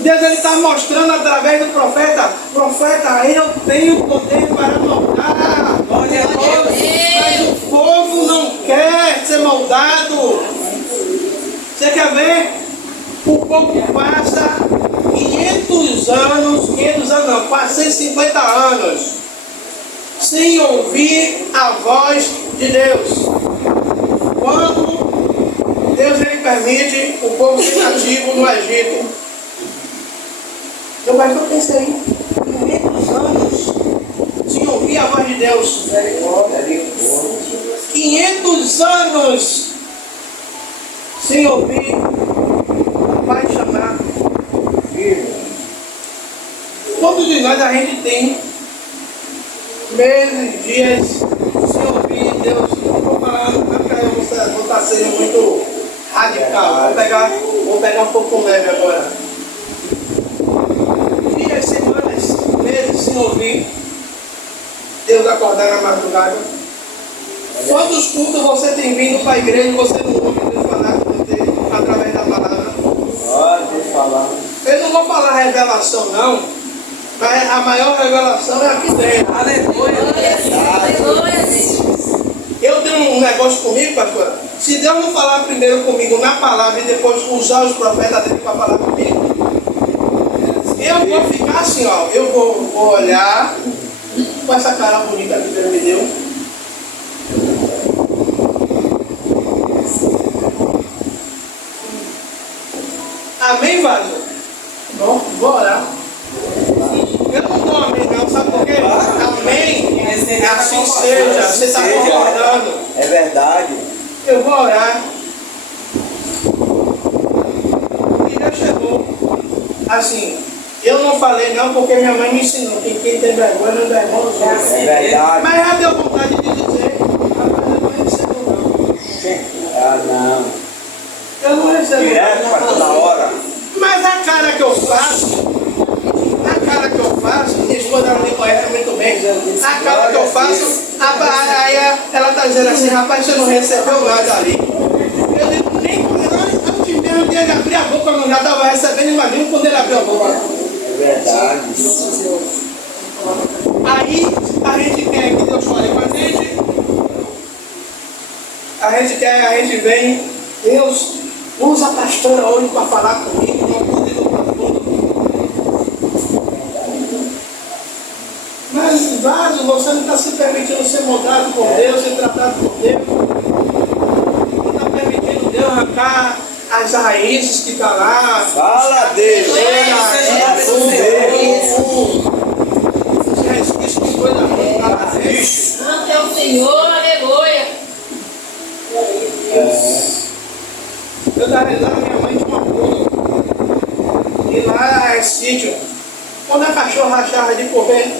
Deus está mostrando através do profeta, eu tenho poder para moldar. Glória a Deus. Mas o povo não quer ser moldado. Você quer ver? O povo passa 500 anos não, 450 anos sem ouvir a voz de Deus. Quando Deus ele permite o povo ser cativo no Egito. Mas eu pensei, 500 anos sem ouvir a voz de Deus. 500 anos sem ouvir o Pai chamar. Todos de nós a gente tem meses, dias sem ouvir Deus. Não vou falar, porque eu vou estar sendo muito radical. Vou pegar um pouco leve agora. Dias, semanas, meses sem ouvir Deus acordar na madrugada. Quantos cultos você tem vindo para a igreja e você não ouve Deus falar com você através da palavra? Pode falar. Eu não vou falar revelação não, mas a maior revelação é aqui dentro. Aleluia. Eu tenho um negócio comigo, pastor. Se Deus não falar primeiro comigo na palavra e depois usar os profetas dele para falar comigo, eu vou ficar assim, ó. Eu vou olhar com essa cara bonita que Deus me deu. Amém, vaso? Bom, vou orar. Eu não dou amém não, sabe por quê? Amém. Assim seja, você está concordando. É verdade. Eu vou orar. assim, eu não falei não porque minha mãe me ensinou que quem tem vergonha não dá irmão. É verdade. Mas já deu vontade de dizer, rapaz, eu não recebo não. Ah, não. Eu não recebo Direto não. para toda hora. Mas a cara que eu faço, minha esposa não me conhece muito bem, a cara que eu faço, aí ela está dizendo assim, rapaz, você não recebeu nada ali. Eu digo, nem antes mesmo de ele abrir a boca, eu já estava recebendo, imagina quando ele abriu a boca. É verdade. Aí a gente quer que Deus fale com a gente vem, Deus, usa a pastora hoje para falar comigo, não pude do profundo. Mas, vaso, você não está se permitindo ser moldado por Deus, ser tratado por Deus. Não está permitindo Deus arrancar as raízes que estão lá. Fala a Deus. Isso que coisa ruim. Santo é o Senhor, aleluia. Eu da rezar minha mãe tinha uma puta. E lá é sítio. Quando a cachorra achava de correr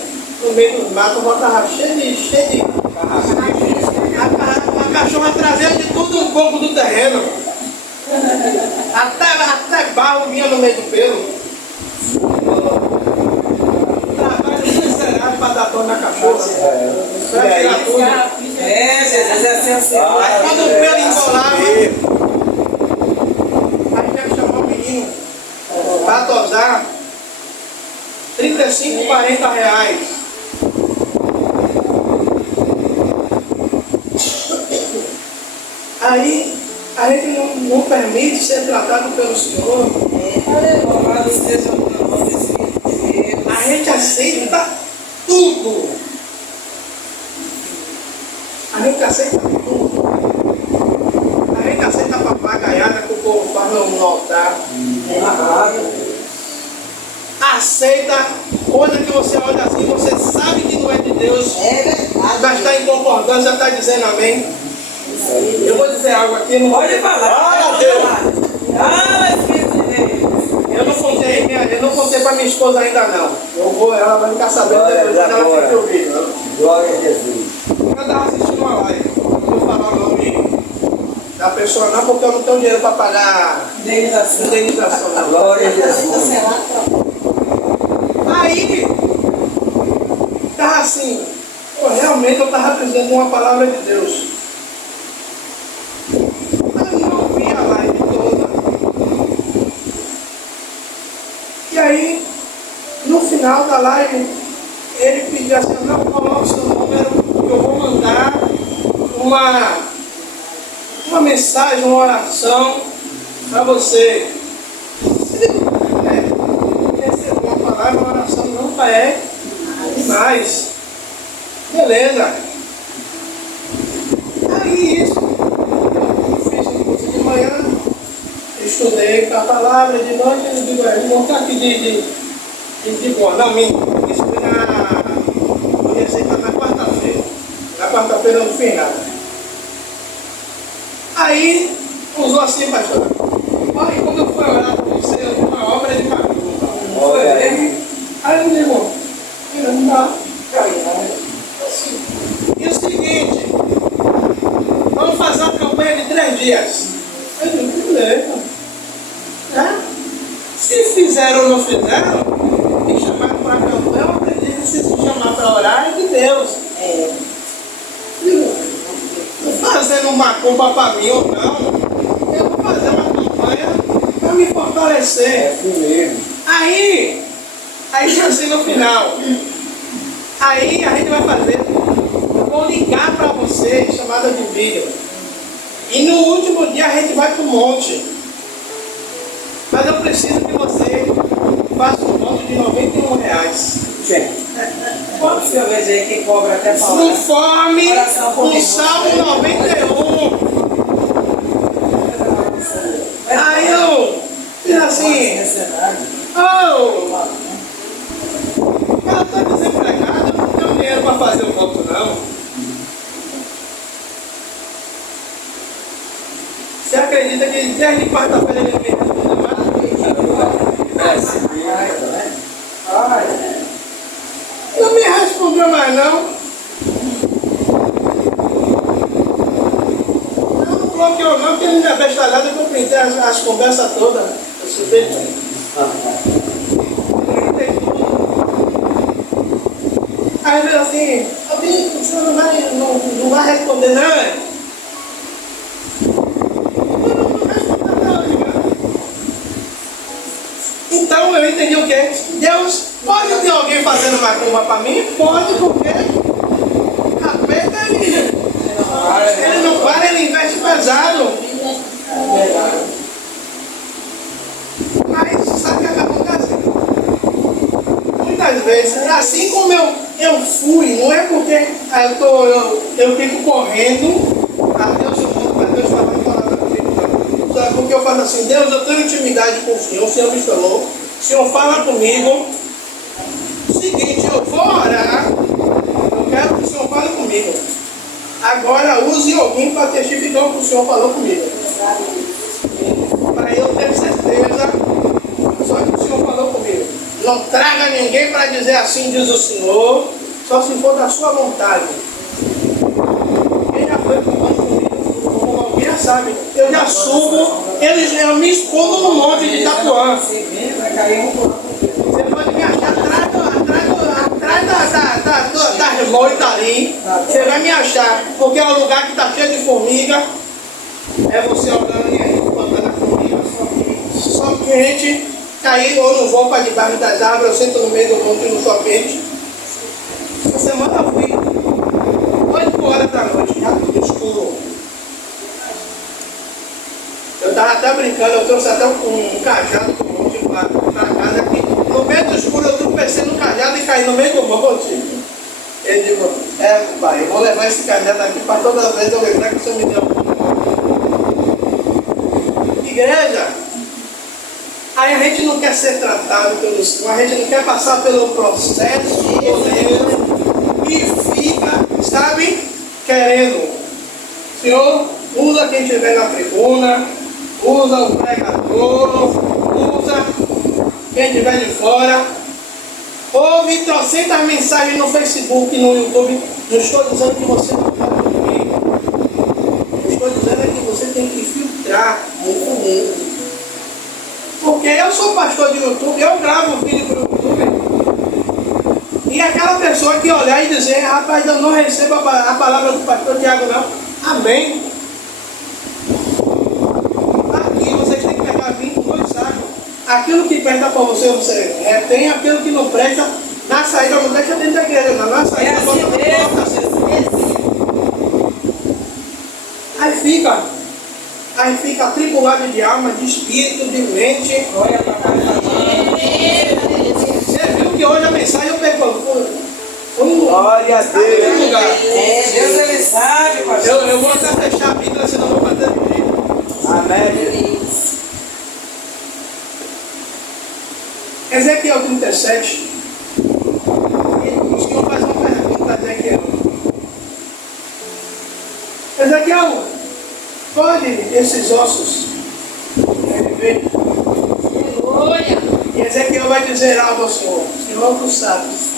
no meio dos matos, botava cheio de. A cachorra trazia de tudo um pouco do terreno. Até barro vinha no meio do pelo. Trabalho miserável para dar banho na cachorra. Pra tirar tudo. Jesus, é assim. Aí quando o pelo embolava, aí tinha que chamar o menino para tosar 35, 40 reais. Aí a gente não permite ser tratado pelo Senhor. Louvado seja o nome desse Deus. A gente aceita tudo. A gente aceita tudo. A gente aceita a papagaiada que o povo faz no altar. Aceita coisa que você olha assim, você sabe que não é de Deus. É verdade. Mas está em concordância, está dizendo amém. Eu vou dizer algo aqui. Não Pode falar. Fala, Deus. Fala, Espírito de Deus. Eu não contei para minha esposa ainda não. Ela vai ficar sabendo depois quando ela tem que ouvir. Glória a Jesus. Eu estava assistindo uma live. Não vou falar o nome da pessoa não, porque eu não tenho dinheiro para pagar indenização. Não. Glória a Jesus. Aí, estava assim, realmente eu estava precisando de uma palavra de Deus. Aí eu ouvi a live toda. E aí, no final da live, ele pediu assim, não, coloque seu número, que eu vou mandar uma mensagem, uma oração para você. Recebeu uma palavra, uma oração nunca é demais. Beleza. Aí isso, eu fiz um curso de manhã, estudei a palavra, de noite eu digo, vou estar aqui de boa. Não, isso foi eu ia ser na quarta-feira. Na quarta-feira eu não fiz nada. Aí, usou assim, pastor. Olha, quando eu fui orar com você, eu vi uma obra de macumba. Olha aí. Aí eu digo, não dá. E o seguinte, vamos fazer uma campanha de 3 dias. Eu digo, beleza. Se fizeram ou não fizeram, me chamaram para a campanha, eu aprendi que se chamar para orar é de Deus. Estou fazendo uma culpa para mim ou não, eu vou fazer uma campanha para me fortalecer. É assim mesmo. Aí assim no final. Aí a gente vai fazer, eu vou ligar para você, chamada de vídeo. E no último dia a gente vai para o monte. Mas eu preciso que você faça um voto de R$91. Quantos eu vejo aí que cobra até falar? Conforme o Salmo 91. Aí eu fiz assim, ela está desempregada, eu não tenho dinheiro para fazer o voto não. Você acredita que desde quarta-feira ele não me respondeu mais? pintei as conversas todas. Eu estudei tudo. Eu pintei tudo. Aí ele assim, o senhor não vai responder, não é? Então eu entendi o quê? Deus pode ter alguém fazendo macumba para mim? Pode, porque capeta ele não para, ele investe pesado. Mas sabe o que acaba acontecendo? Muitas vezes, assim como eu fui, não é porque eu fico correndo a Deus, para Deus falar a palavra comigo, não. Sabe porque eu falo assim, Deus, eu tenho intimidade com o Senhor me falou, o Senhor fala comigo, seguinte, eu vou orar, eu quero que o Senhor fale comigo. Agora use alguém para testificar o que o Senhor falou comigo. Para eu ter certeza, só que o Senhor falou comigo. Não traga ninguém para dizer assim, diz o Senhor, só se for da sua vontade. Quem já foi comigo, alguém já sabe. Eu já subo, eu me escondo no monte de Itapuã. Você pode me achar atrás das moitas ali. Você vai me achar, porque é um lugar que está cheio de formiga. É você olhando e aí, botando a formiga, só quente. Cair ou não vou para debaixo das árvores, eu sento no meio do monte no sol quente. Essa semana eu fui 8 horas da noite, já tudo escuro. Eu estava até brincando, eu trouxe até um cajado do monte para casa aqui. No meio do escuro eu tropecei no cajado e caí no meio do monte. Ele disse, pai, eu vou levar esse cajado aqui para toda vez eu lembrar que o Senhor me deu. Igreja, aí a gente não quer ser tratado pelo Senhor, a gente não quer passar pelo processo do Deus e fica, sabe, querendo. Senhor, usa quem estiver na tribuna, usa o pregador, usa quem estiver de fora. Ouve trocentas mensagens no Facebook e no YouTube. Não estou dizendo que você não pode ouvir. Eu estou dizendo que você tem que filtrar muito mesmo. Porque eu sou pastor de YouTube, eu gravo um vídeo para o YouTube. E aquela pessoa que olhar e dizer, rapaz, eu não recebo a palavra do pastor Tiago, não. Amém. Aqui vocês têm que pegar 22 sacos. Aquilo que presta para você, você retém. Aquilo que não presta, na saída, não deixa dentro da igreja, não. Na saída, assim mesmo. Aí fica atribulado de alma, de espírito, de mente. Olha para cá. Você viu que hoje a mensagem eu pego. Glória a Deus. Deus ele sabe, pastor. Eu vou até fechar a Bíblia, senão eu vou fazer vídeo. Amém. Ezequiel 37. O Senhor faz uma pergunta a Ezequiel. Ezequiel, pode esses ossos reviver? E Ezequiel vai dizer algo ao Senhor. Senhor, tu sabes.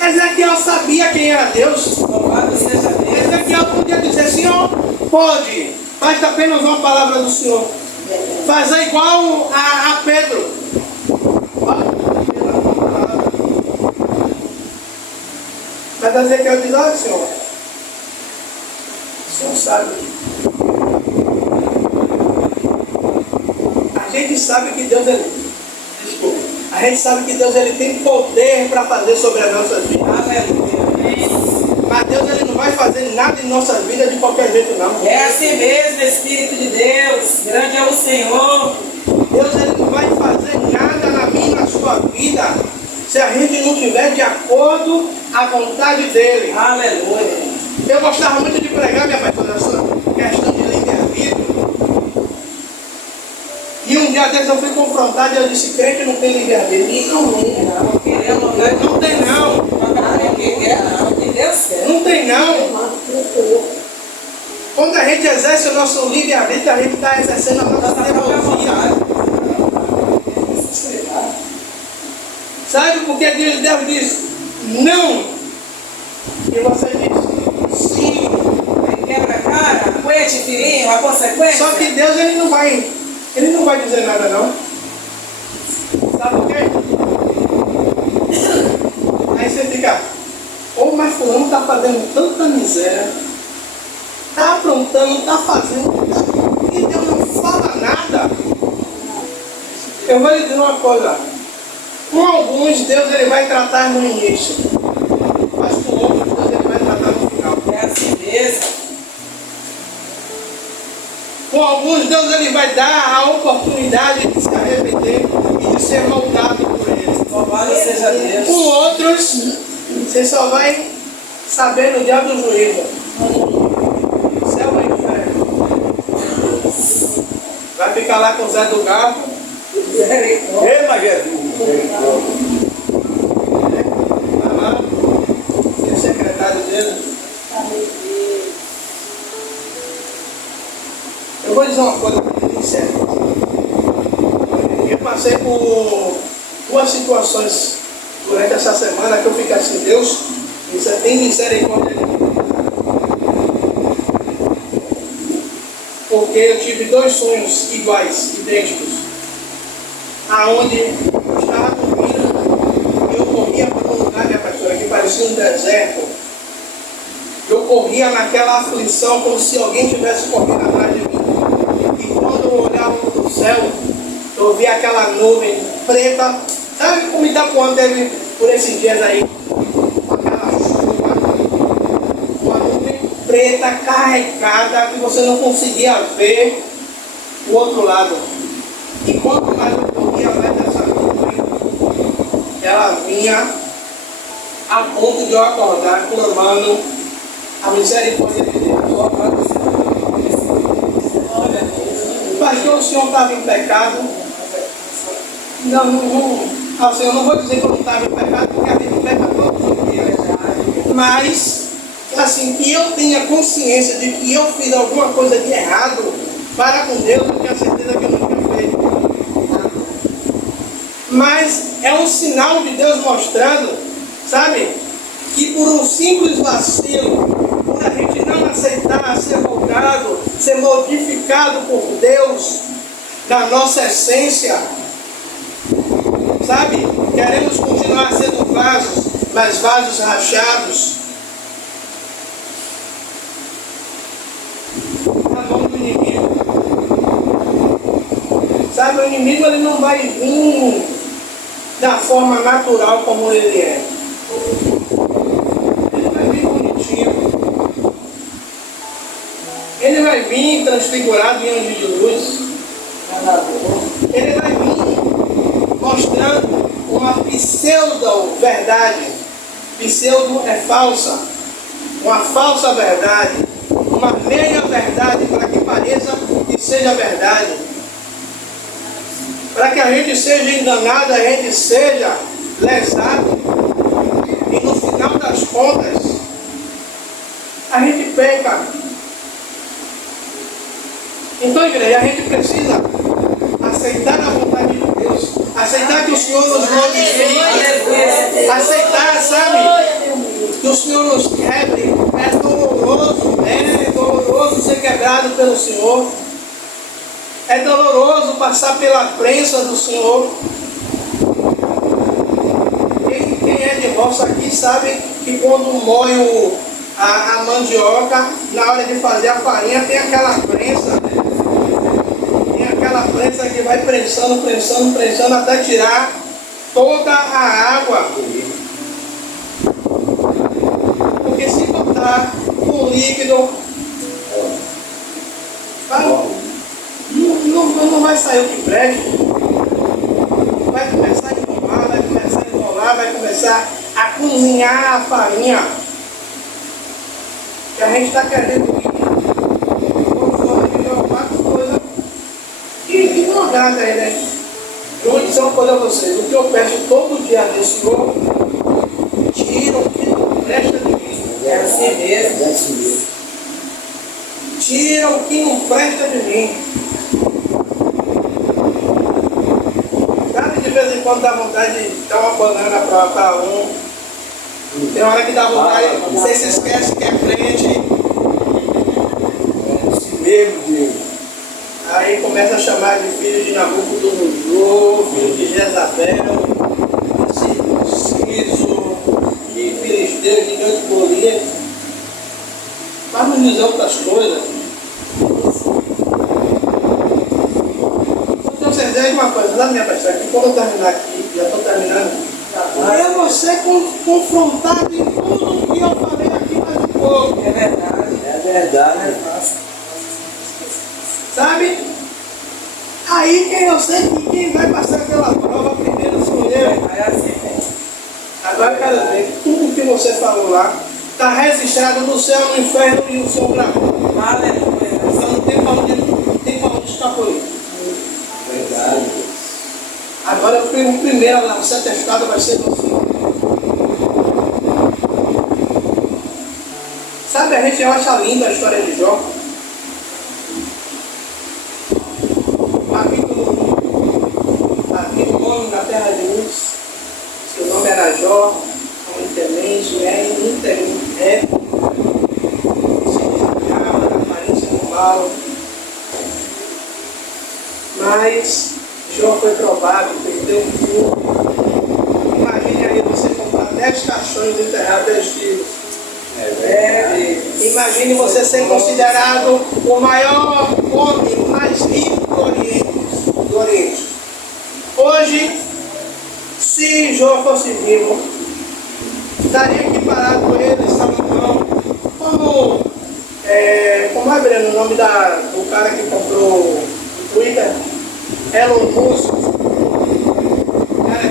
Ezequiel sabia quem era Deus. Louvado seja Deus. Ezequiel podia dizer, Senhor, pode. Basta apenas uma palavra do Senhor. Fazer igual a Pedro. Mas Ezequiel diz, olha, Senhor, o Senhor sabe. A gente sabe que Deus desculpa. A gente sabe que Deus ele tem poder para fazer sobre as nossas vidas. Mas Deus ele não vai fazer nada em nossas vidas de qualquer jeito, não. É assim mesmo, Espírito de Deus. Grande é o Senhor. Deus ele não vai fazer nada na minha e na sua vida se a gente não estiver de acordo à vontade dele. Aleluia. Eu gostava muito de pregar, minha pastora, essa questão de livre-arbítrio. E um dia desses eu fui confrontado e eu disse, crente não tem livre-arbítrio. Não tem, não. Não tem, não. Não tem, não. Quando a gente exerce o nosso livre-arbítrio, a gente está exercendo a nossa teologia. Sabe por que Deus diz não? E você diz sim. Quebra a cara. aguente, filhinho, a consequência. Só que Deus ele não vai dizer nada não. Sabe por quê? Aí você fica, mas fulano está fazendo tanta miséria, está aprontando, está fazendo, e Deus não fala nada. Eu vou lhe dizer uma coisa, com alguns Deus ele vai tratar no início, mas com outros Deus ele vai tratar no final. É assim mesmo. Com alguns Deus ele vai dar a oportunidade de se arrepender e de ser moldado por ele. Louvado seja Deus. Com outros, você só vai saber no dia do juízo. Céu ou inferno. Vai ficar lá com o Zé do Garro. Ema, Jesus. Vai lá, ser secretário dele. Eu vou dizer uma coisa para ele, sério. Eu passei por duas situações durante essa semana que eu fiquei assim, Deus, tem misericórdia de mim. Porque eu tive dois sonhos iguais, idênticos, aonde eu estava dormindo e eu corria para um lugar, minha pastora, que parecia um deserto. Eu corria naquela aflição como se alguém estivesse correndo atrás de mim. E quando eu olhava para o céu, eu via aquela nuvem preta. Sabe como Itapuã teve por esses dias aí? Aquela chuva, uma nuvem preta carregada que você não conseguia ver o outro lado. E quanto mais eu corria mais dessa nuvem, ela vinha a ponto de eu acordar clamando a misericórdia de Deus. Pastor, o senhor estava em pecado? Não, Senhor, não vou dizer que eu não estava em pecado, porque a gente peca todos os dias. Mas, assim, que eu tenha consciência de que eu fiz alguma coisa de errado para com Deus, eu tenho certeza que eu não tinha feito. Mas é um sinal de Deus mostrando, sabe, que por um simples vacilo, por a gente não aceitar ser moldado, ser modificado por Deus na nossa essência, sabe? Queremos continuar sendo vasos, mas vasos rachados. Na mão do inimigo. Sabe, o inimigo ele não vai vir da forma natural como ele é. Ele vai vir bonitinho. Ele vai vir transfigurado em anjo de luz. Ele vai vir mostrando uma pseudo-verdade. Pseudo é falsa. Uma falsa verdade. Uma meia-verdade para que pareça que seja verdade. Para que a gente seja enganado, a gente seja lesado. E no final das contas, a gente peca. Então, igreja, a gente precisa aceitar a vontade de Deus, aceitar que o Senhor nos modifique, aceitar, sabe, que o Senhor nos quebre. É doloroso ser quebrado pelo Senhor, é doloroso passar pela prensa do Senhor. Quem é de roça aqui sabe que quando moe a mandioca, na hora de fazer a farinha, tem aquela prensa. Aquela prensa que vai prensando até tirar toda a água. Porque se botar um líquido, não vai sair o que preste. Vai começar a enrolar, vai começar a cozinhar a farinha. Que a gente está querendo e não agrada ele, né? Eu vou dizer uma coisa a vocês, o que eu peço todo dia a Deus, Senhor, tira o que não presta de mim. É assim mesmo. Tira o que não presta de mim. Sabe, de vez em quando dá vontade de dar uma banana para um. Tem hora que dá vontade, você se esquece que é frente. Meu Deus. Aí começa a chamar de filho de Nabucodonosor, filho de Jezabel, circunciso, de filisteus, de Deus de Golias. Vamos dizer outras coisas. Eu tenho certeza de uma coisa, lá minha pastora, que quando eu terminar aqui, já estou terminando, eu vou ser confrontado em tudo que eu falei aqui mais um pouco. É verdade. É verdade. Sabe? Aí quem eu sei que quem vai passar pela prova primeiro sou eu. É assim, né? Agora eu quero ver que tudo que você falou lá está registrado no céu, no inferno e no seu gravou. Aleluia. Então não tem pra onde escapulir. Verdade. Agora o primeiro a ser testado vai ser você. Sabe, a gente acha linda a história de Jó. Havia um homem na terra de Luz, seu nome era Jó, homem temente, íntegro, reto, se destacava da aparência do mal. Mas Jó foi provado, perdeu tudo. Imagine aí você comprar 10 caixões e enterrar 10 filhos. Imagine você ser considerado o maior homem, o mais rico do Oriente. Hoje, se Jó fosse vivo, estaria equiparado com ele, Salomão, como é, Breno, o nome do cara que comprou o Twitter? Elon Musk. O cara é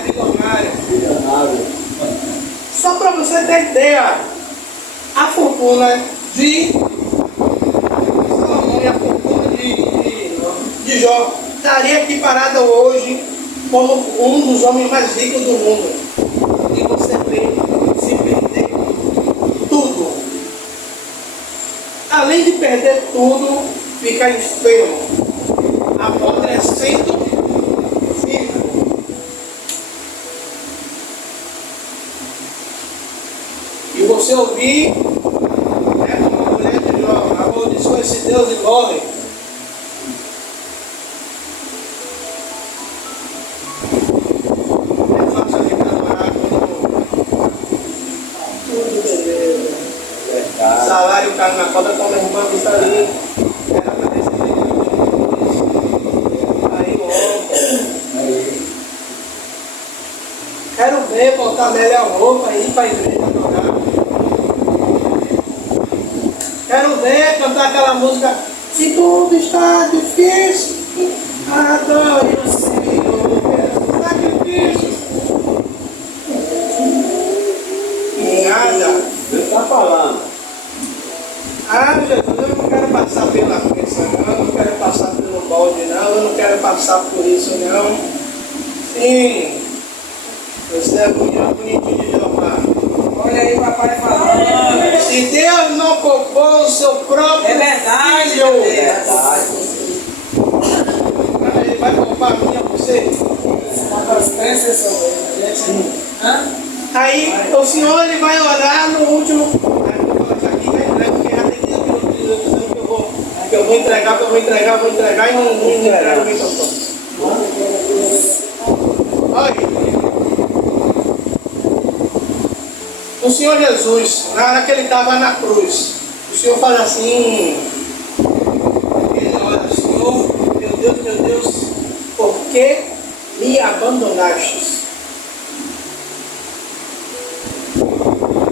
bilionário. Só para você ter ideia, a fortuna de Salomão e a fortuna de Jó estaria equiparada hoje como um dos homens mais ricos do mundo. E você vê se perder tudo. Além de perder tudo, fica enfermo, apodrecendo vivo. E você ouvir, como uma mulher de Jó, amaldiçoa esse Deus e morre. Salário cai na conta quando a irmã está ali. Era para receber aí ontem. Quero ver botar melhor roupa e ir para a igreja adorar. Quero ver cantar aquela música. Se tudo está difícil, adore o Senhor. Sacrifício. Nada. Está falando. Ah, Jesus, eu não quero passar pela pressa, não, eu não quero passar pelo balde, não, eu não quero passar por isso, não. Sim, você é bonitinho de Jeová. Olha aí, papai falando. Se Deus não poupou o seu próprio É filho, verdade. Ele vai poupar a minha você? Presta atenção, gente. Hã? Aí o Senhor ele vai orar no último. Eu vou entregar e não entrego o microfone. Olha, o Senhor Jesus, na hora que ele estava na cruz, o Senhor fala assim, ele olha, Senhor, meu Deus, por que me abandonaste?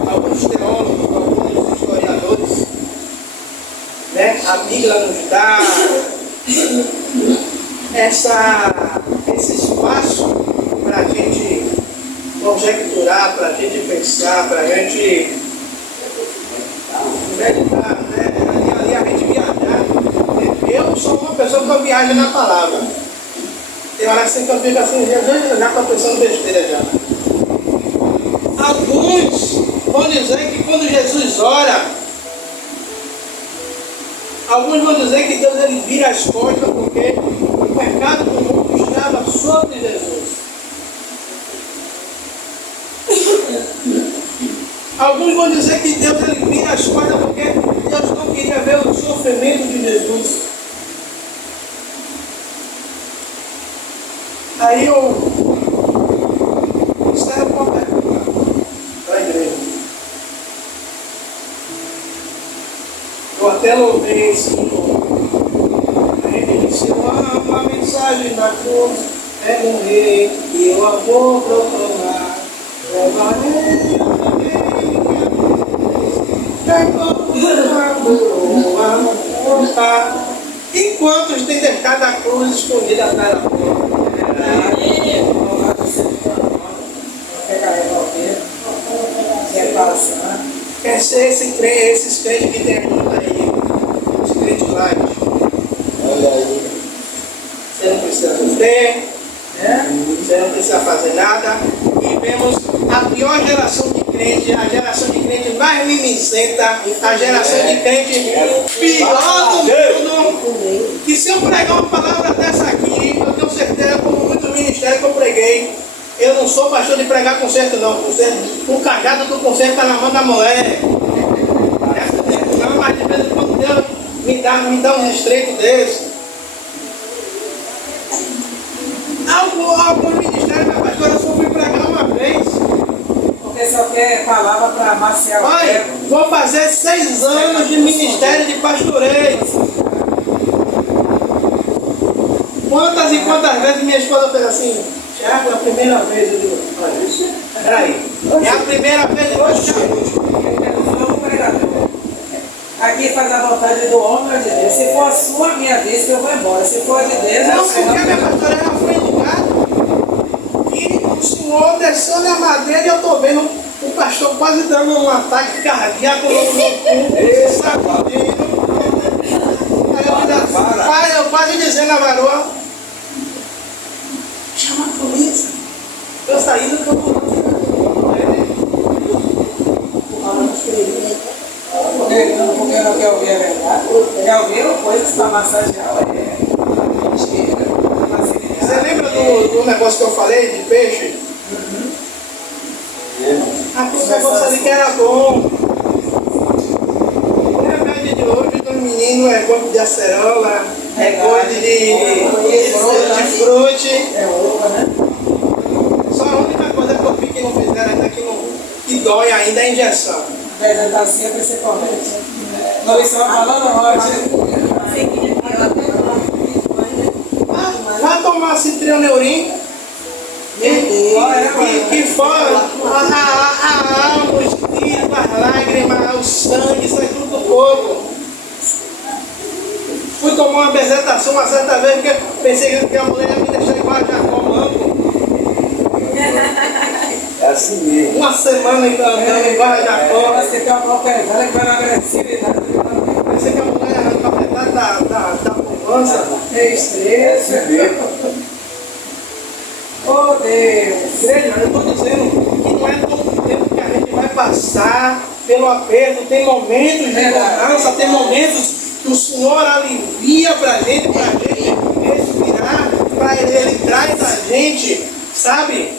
Alguns teólogos, alguns historiadores, né? A Bíblia nos dá esse espaço para a gente conjecturar, para a gente pensar, para a gente meditar, né? Ali a gente viajar. Eu sou uma pessoa que viaja na palavra. Tem hora que eu fico assim, Jesus, já estou pensando besteira já. Alguns vão dizer que quando Jesus ora, alguns vão dizer que Deus ele vira as costas porque o pecado do mundo estava sobre Jesus. Alguns vão dizer que Deus ele vira as coisas porque Deus não queria ver o sofrimento de Jesus. Aí eu fizeram uma pergunta para a igreja. Eu até louvei esse Senhor. A gente disse, uma mensagem da cruz é morrer e eu a vou proclamar. Levarei e quantos têm deixado a cruz escondida atrás da porta? Esses crentes que tem aí, os crentes light. Olha aí. Você não precisa viver, você não precisa fazer nada. E vemos a pior geração de crente, a geração de crente mais mimizenta, a geração de crente pior do mundo. Que se eu pregar uma palavra dessa aqui, eu tenho certeza, como muitos ministérios que eu preguei, eu não sou pastor de pregar concerto não. O cajado do concerto está na mão da mulher. Não, mas de vez em quando Deus me dá um estreito desse. Algum ministério da pastora eu só fui pregar uma vez. Porque só quer palavra para amaciar o Olha, pé. vou fazer 6 anos de ministério de pastoreio. Quantas e quantas vezes minha esposa fez assim? Tiago, é a primeira vez. Eu digo, olha isso. Peraí. É a primeira vez que eu Eu sou um pregador. Aqui faz a vontade do homem ou de Deus. Se for a sua, minha vez, que eu vou embora. Se for a de Deus, não, eu porque sou. minha pastora era foi indicada. E o senhor descendo a madeira e eu estou vendo o pastor quase dando um ataque cardíaco no cu, sacudindo. Aí eu quase dizendo a varoa, chama a polícia. Eu saí do campo. Porque não quer ouvir a verdade. Quer ouvir coisas para massagear. Você lembra do negócio que eu falei de peixe? Aquele negócio ali que era bom. O remédio de hoje do menino é gosto de acerola, é gosto de frute. É ouro, né? Só a única coisa que eu vi que não fizeram ainda que dói ainda é a injeção. Apresentar sempre esse corrente. Não, isso é uma palavra ótima. Vai tomar citroneurim que fora a alma, o espírito, as lágrimas, o sangue, sai tudo do corpo. Fui tomar uma bezetacil uma certa vez porque pensei que a mulher ia me deixar igual a Jacó manco. É assim mesmo. Uma semana andando igual a Jacó. Você tem uma mão pesada que vai na agressividade. Pensei que a mulher ia arrancar metade da poupança. É estresse. Oh Deus! Igreja, eu estou dizendo que não é todo tempo que a gente vai passar pelo aperto, tem momentos de bonança, tem momentos que o Senhor alivia para a gente respirar, Ele traz a gente, sabe,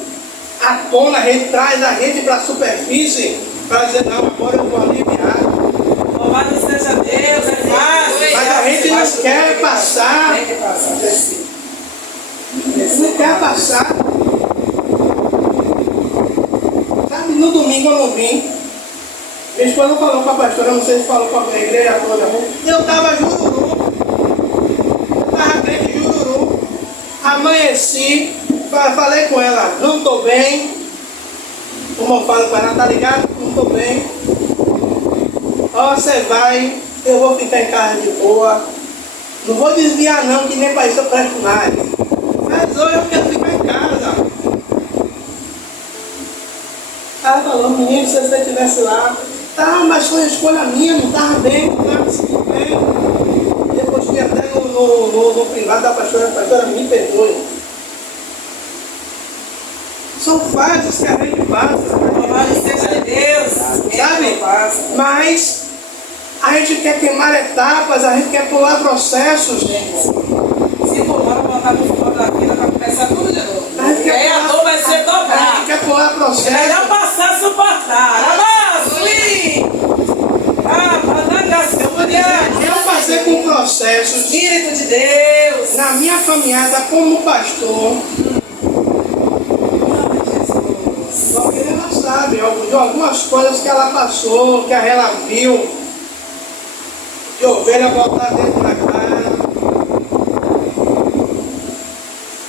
à tona, Ele traz a gente para a superfície, para dizer, não, agora eu vou aliviar. Louvado seja Deus, é fácil. Mas a gente não quer passar. Tem que passar. Não quer passar. Sabe, no domingo eu não vim. Minha esposa falou com a pastora, não sei se falou com a igreja toda. Eu estava jururu. Eu estava crente de jururu. Amanheci, falei com ela, não estou bem. Como eu falo com ela, tá ligado? Não estou bem. Ó, você vai, eu vou ficar em casa de boa. Não vou desviar não, que nem para isso eu presto mais. Mas hoje eu quero ficar em casa. Ela falou, menino, se você estivesse lá, tá, mas foi escolha minha, não estava bem, não estava se sentindo bem. Depois fui até no privado da pastora, a pastora me perdoe. São fases que a gente passa. Louvado seja Deus. Sabe? Mas a gente quer queimar etapas, a gente quer pular processos. Se pular, botar no final da vida para começar tudo de novo. E aí a dor vai ser A gente dobrada. quer pular É processos. melhor passar a suportar. Abraço! Aleluia. Eu passei por processos Espírito de Deus. na minha caminhada como pastor. Porque ela sabe de algumas coisas que ela passou, que ela viu, de ovelha voltar dentro da casa,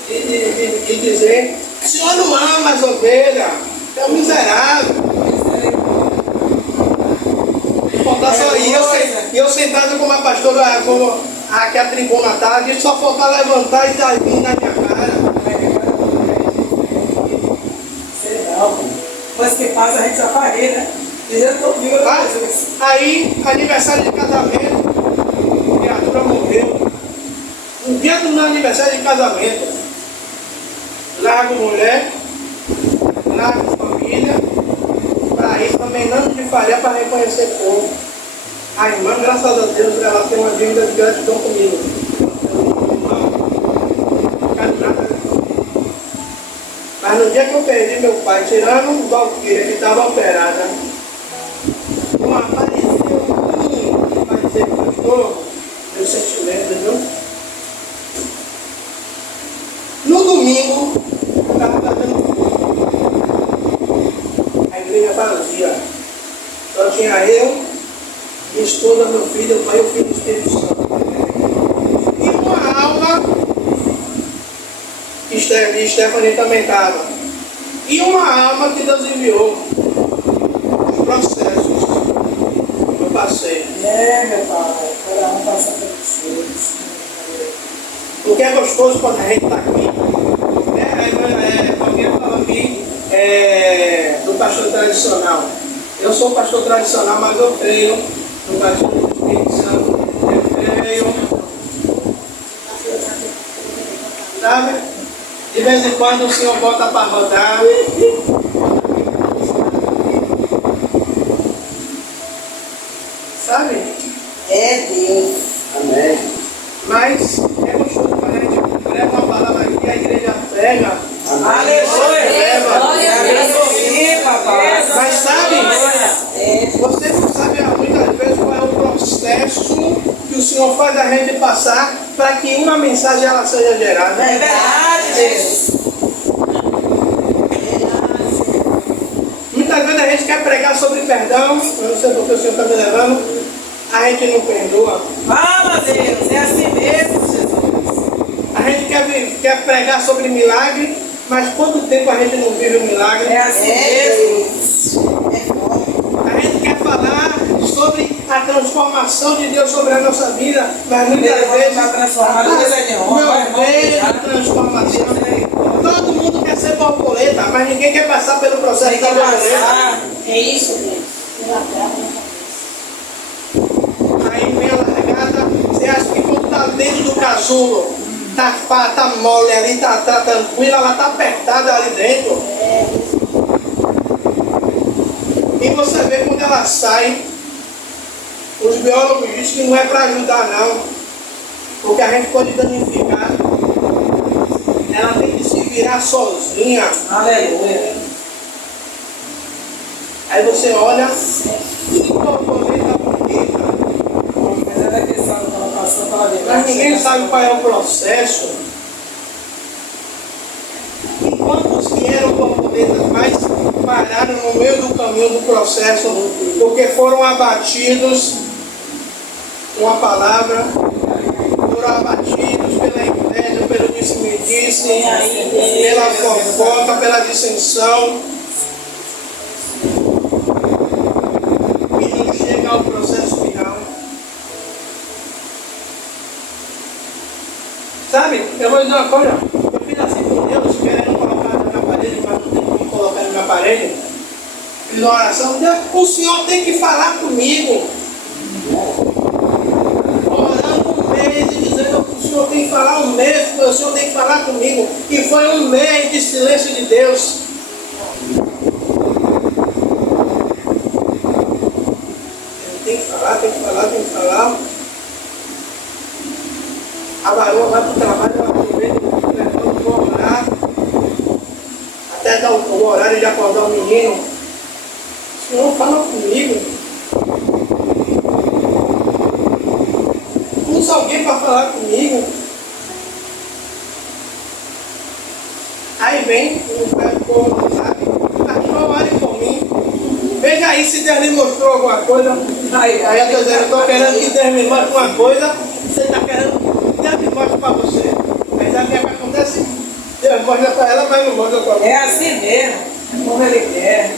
e dizer: o senhor não ama as ovelhas, é um miserável. E eu sentado com uma pastora, como aqui a tribuna tá, a gente só falta levantar e dar vir na minha cara. Sei não. Mas que passa a gente já parei, né? Dizendo que eu vivo Aí, aniversário de casamento, a criatura morreu. No dia do meu aniversário de casamento, largo mulher, largo família, para ir também não de faria para reconhecer povo. A irmã, graças a Deus, ela tem uma dívida de gratidão comigo. Não quero nada. Mas no dia que eu perdi meu pai, tirando o Valquíria que estava operada, não apareceu um para dizer: pastor, meu sentimento, viu? No domingo, eu estava fazendo a igreja vazia. Só tinha eu, minha esposa, meu filho, o pai e o filho do Espírito Santo. E uma alma, Stephanie também estava. E uma alma que Deus enviou. Os processos que eu passei. meu pai. Cada um passa pelos seus. O que é gostoso quando a gente está aqui. Alguém falou aqui do pastor tradicional. Eu sou pastor tradicional, mas eu creio no pastor do Espírito Santo. Eu creio. Sabe? De vez em quando o Senhor volta para rodar. Sabe? É Deus. Amém. Mas é gostoso quando a gente prega uma palavra aqui, a igreja pega. Aleluia. Glória a Deus. Sim, papai. Mas sabe, você não sabe muitas vezes qual é o processo que o Senhor faz a gente passar para que uma mensagem ela seja gerada. É verdade, Deus. Muitas vezes a gente quer pregar sobre perdão, eu não sei porque o Senhor está me levando, a gente não perdoa. Fala, Deus. É assim mesmo, Jesus. A gente quer pregar sobre milagre, mas quanto tempo a gente não vive o milagre? É assim mesmo. A gente quer falar sobre a transformação de Deus sobre a nossa vida, mas muitas vezes está transformado em coisa nenhuma. não vejo transformação. Todo mundo quer ser borboleta, mas ninguém quer passar pelo processo Tem da que borboleta. passar. É isso, Deus. Aí vem a largada, você acha que quando está dentro do casulo, tá mole ali, tá tranquila, ela tá apertada ali dentro. E você vê quando ela sai, os biólogos dizem que não é para ajudar não, porque a gente pode danificar. Ela tem que se virar sozinha. Aleluia. Aí você olha, que borboleta bonita. Mas é da questão que ela passou para ver. Mas ninguém sabe qual é o processo. E quantos que eram borboletas, mas pararam no meio do caminho do processo, porque foram abatidos com a palavra, foram abatidos pela inveja, pelo disse-me-disse, pela fofoca, pela dissensão. E não chega ao processo final. Sabe, eu vou dizer uma coisa, eu fiz assim com Deus, querendo colocar na minha parede, mas não tem como colocar na minha parede. Fiz uma oração, Deus, o Senhor tem que falar comigo. Orando um mês e dizendo que o Senhor tem que falar um mês, o Senhor tem que falar comigo. E foi um mês de silêncio de Deus. Tem que falar, tem que falar, tem que falar. A varoa vai para o trabalho, ela aproveita, vou orar, até dar o horário de acordar o menino. O Senhor fala comigo. usa alguém para falar comigo. Aí vem o povo, sabe? Pastor, ore por mim. Veja aí se Deus lhe mostrou alguma coisa. Aí eu estou dizendo, estou querendo que Deus me mostre uma coisa. Você está querendo que Deus me mostre para você. Aí sabe o que é que acontece? Deus mostra para ela, mas não mostra para você. É assim mesmo, como Ele quer.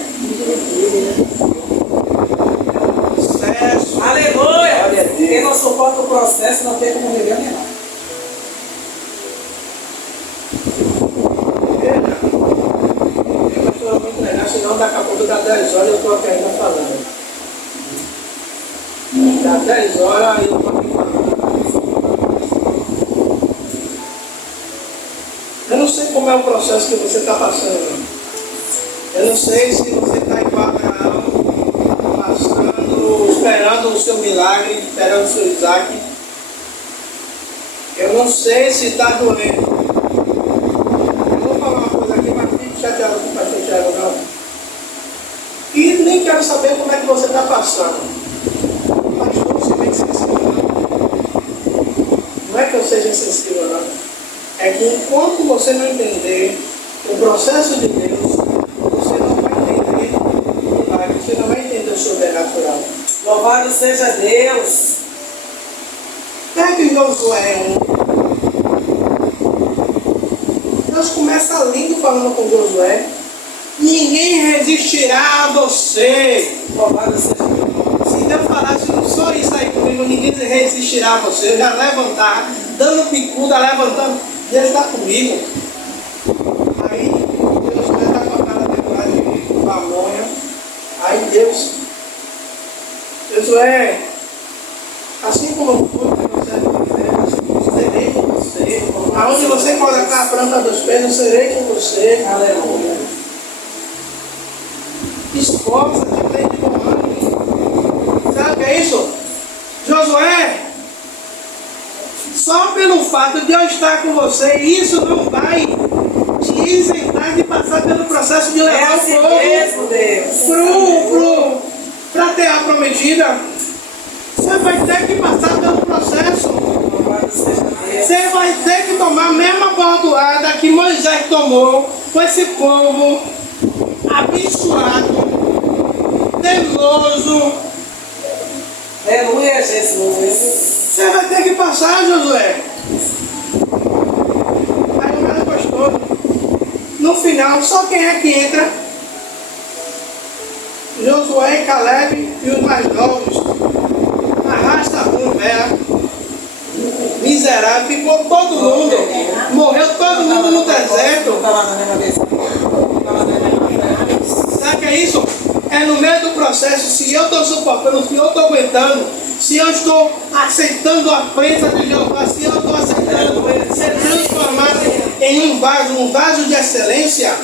Sucesso. Aleluia! Quem não suporta o processo não tem como viver melhor. Eu estou muito legal, senão daqui a pouco dá 10 horas eu estou aqui ainda falando. Dá 10 horas eu estou aqui falando. Eu não sei como é o processo que você está passando. Eu não sei se você está igual a Abraão, passando, esperando o seu milagre, esperando o seu Isaac. Eu não sei se está doendo. Eu vou falar uma coisa aqui, mas fique chateado com o pastor Tiago, não. E nem quero saber como é que você está passando. Pastor, você é insensível, não. Não é que eu seja insensível, não. É que enquanto você não entender o processo de Deus, você não vai entender o milagre, você não vai entender o sobrenatural. Louvado seja Deus. Pega Josué 1. Deus começa lindo falando com Josué. Ninguém resistirá a você. Louvado seja Deus. Se Deus falasse só isso aí comigo, ninguém resistirá a você. Eu já levantar, dando picuda, levantando. Deus está comigo. Aí Deus está com a cara de pamonha. Aí Deus, Josué, assim como eu fui com você, serei com você. Aonde você colocar a planta dos pés, eu serei com você. Aleluia. Esforça-te, tem de comando. Sabe o que é isso? Josué, só pelo fato de eu estar com você, isso não vai te isentar de passar pelo processo de É levar assim o povo mesmo, Deus. para a terra prometida. Você vai ter que passar pelo processo. Louvado seja Deus. Você vai ter que tomar a mesma bordoada que Moisés tomou com esse povo abençoado, teimoso. Aleluia, Jesus. Você vai ter que passar, Josué. Aí o cara gostou. No final, só quem é que entra? Josué, Caleb e os mais novos. Arrasta ruim, velho. Miserável. Ficou todo mundo. Morreu todo mundo no deserto. Estava na mesma vez. Estava na mesma vez. Sabe o que é isso? É no meio do processo, se eu estou suportando, se eu estou aguentando, se eu estou aceitando a presença de Jeová, se eu estou aceitando ser transformado em um vaso de excelência,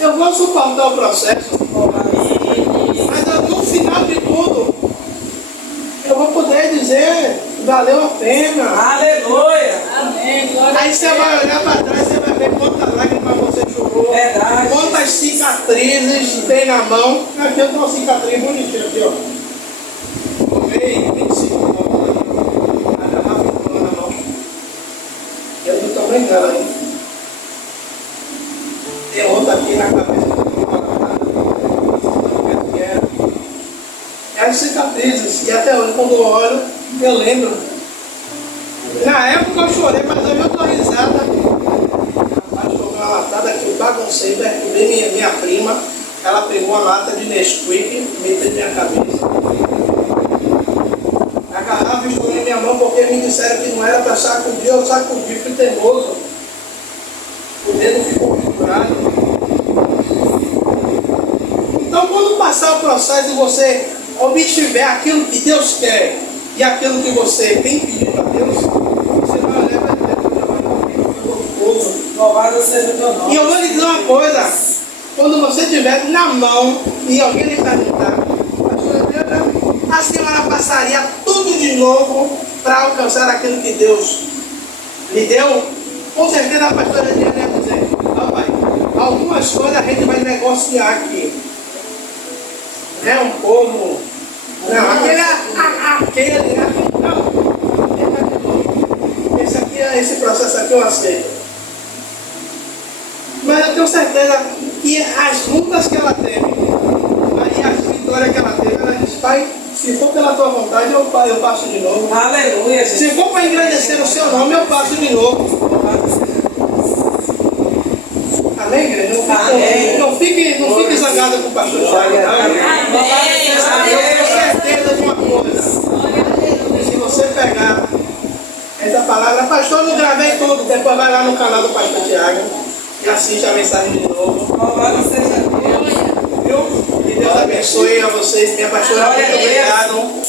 eu vou suportar o processo. Mas no final de tudo, eu vou poder dizer, valeu a pena. Aleluia. Amém. Glória a Aí você vai olhar para trás, você vai ver quantas lágrimas você chorou. Verdade. Quantas cicatrizes tem na mão. Aqui eu tenho uma cicatriz bonitinha aqui, ó. Tomei 25 anos. A garrafa ficou na mão. Eu do tamanho dela aí. Tem outra aqui na cabeça. É as cicatrizes. E até hoje, quando eu olho, eu lembro. Na época eu chorei, mas hoje eu tô risada. Uma latada que eu baguncei, perturbei minha prima, ela pegou uma lata de Nesquik, meteu na minha cabeça. A garrafa estourou em minha mão porque me disseram que não era para sacudir, eu sacudi, fui teimoso. O dedo ficou figurado. Então quando passar o processo e você obtiver aquilo que Deus quer e aquilo que você tem pedido a Deus, você vai olhar para Deus. Louvado seja o teu nome. E eu vou lhe dizer uma coisa, quando você estiver na mão e alguém lhe perguntar, a senhora passaria tudo de novo para alcançar aquilo que Deus lhe deu? Com certeza a pastora Diana ia dizer, pai, algumas coisas a gente vai negociar aqui. Não é um povo, não, aquele, não, isso aqui, esse processo aqui eu aceito. Mas eu tenho certeza que as lutas que ela teve, e as vitórias que ela teve, ela diz, Pai, se for pela tua vontade, eu passo de novo. Aleluia, gente. Se for para engrandecer o seu nome, eu passo de novo. Amém, igreja? Não fique zangada com o pastor Thiago. Eu tenho certeza de uma coisa. Se você pegar essa palavra, pastor, não gravei tudo, depois vai lá no canal do pastor Thiago e assiste a mensagem de novo. Louvado seja Deus. Viu? Que Deus abençoe a vocês, minha pastora. Muito obrigado.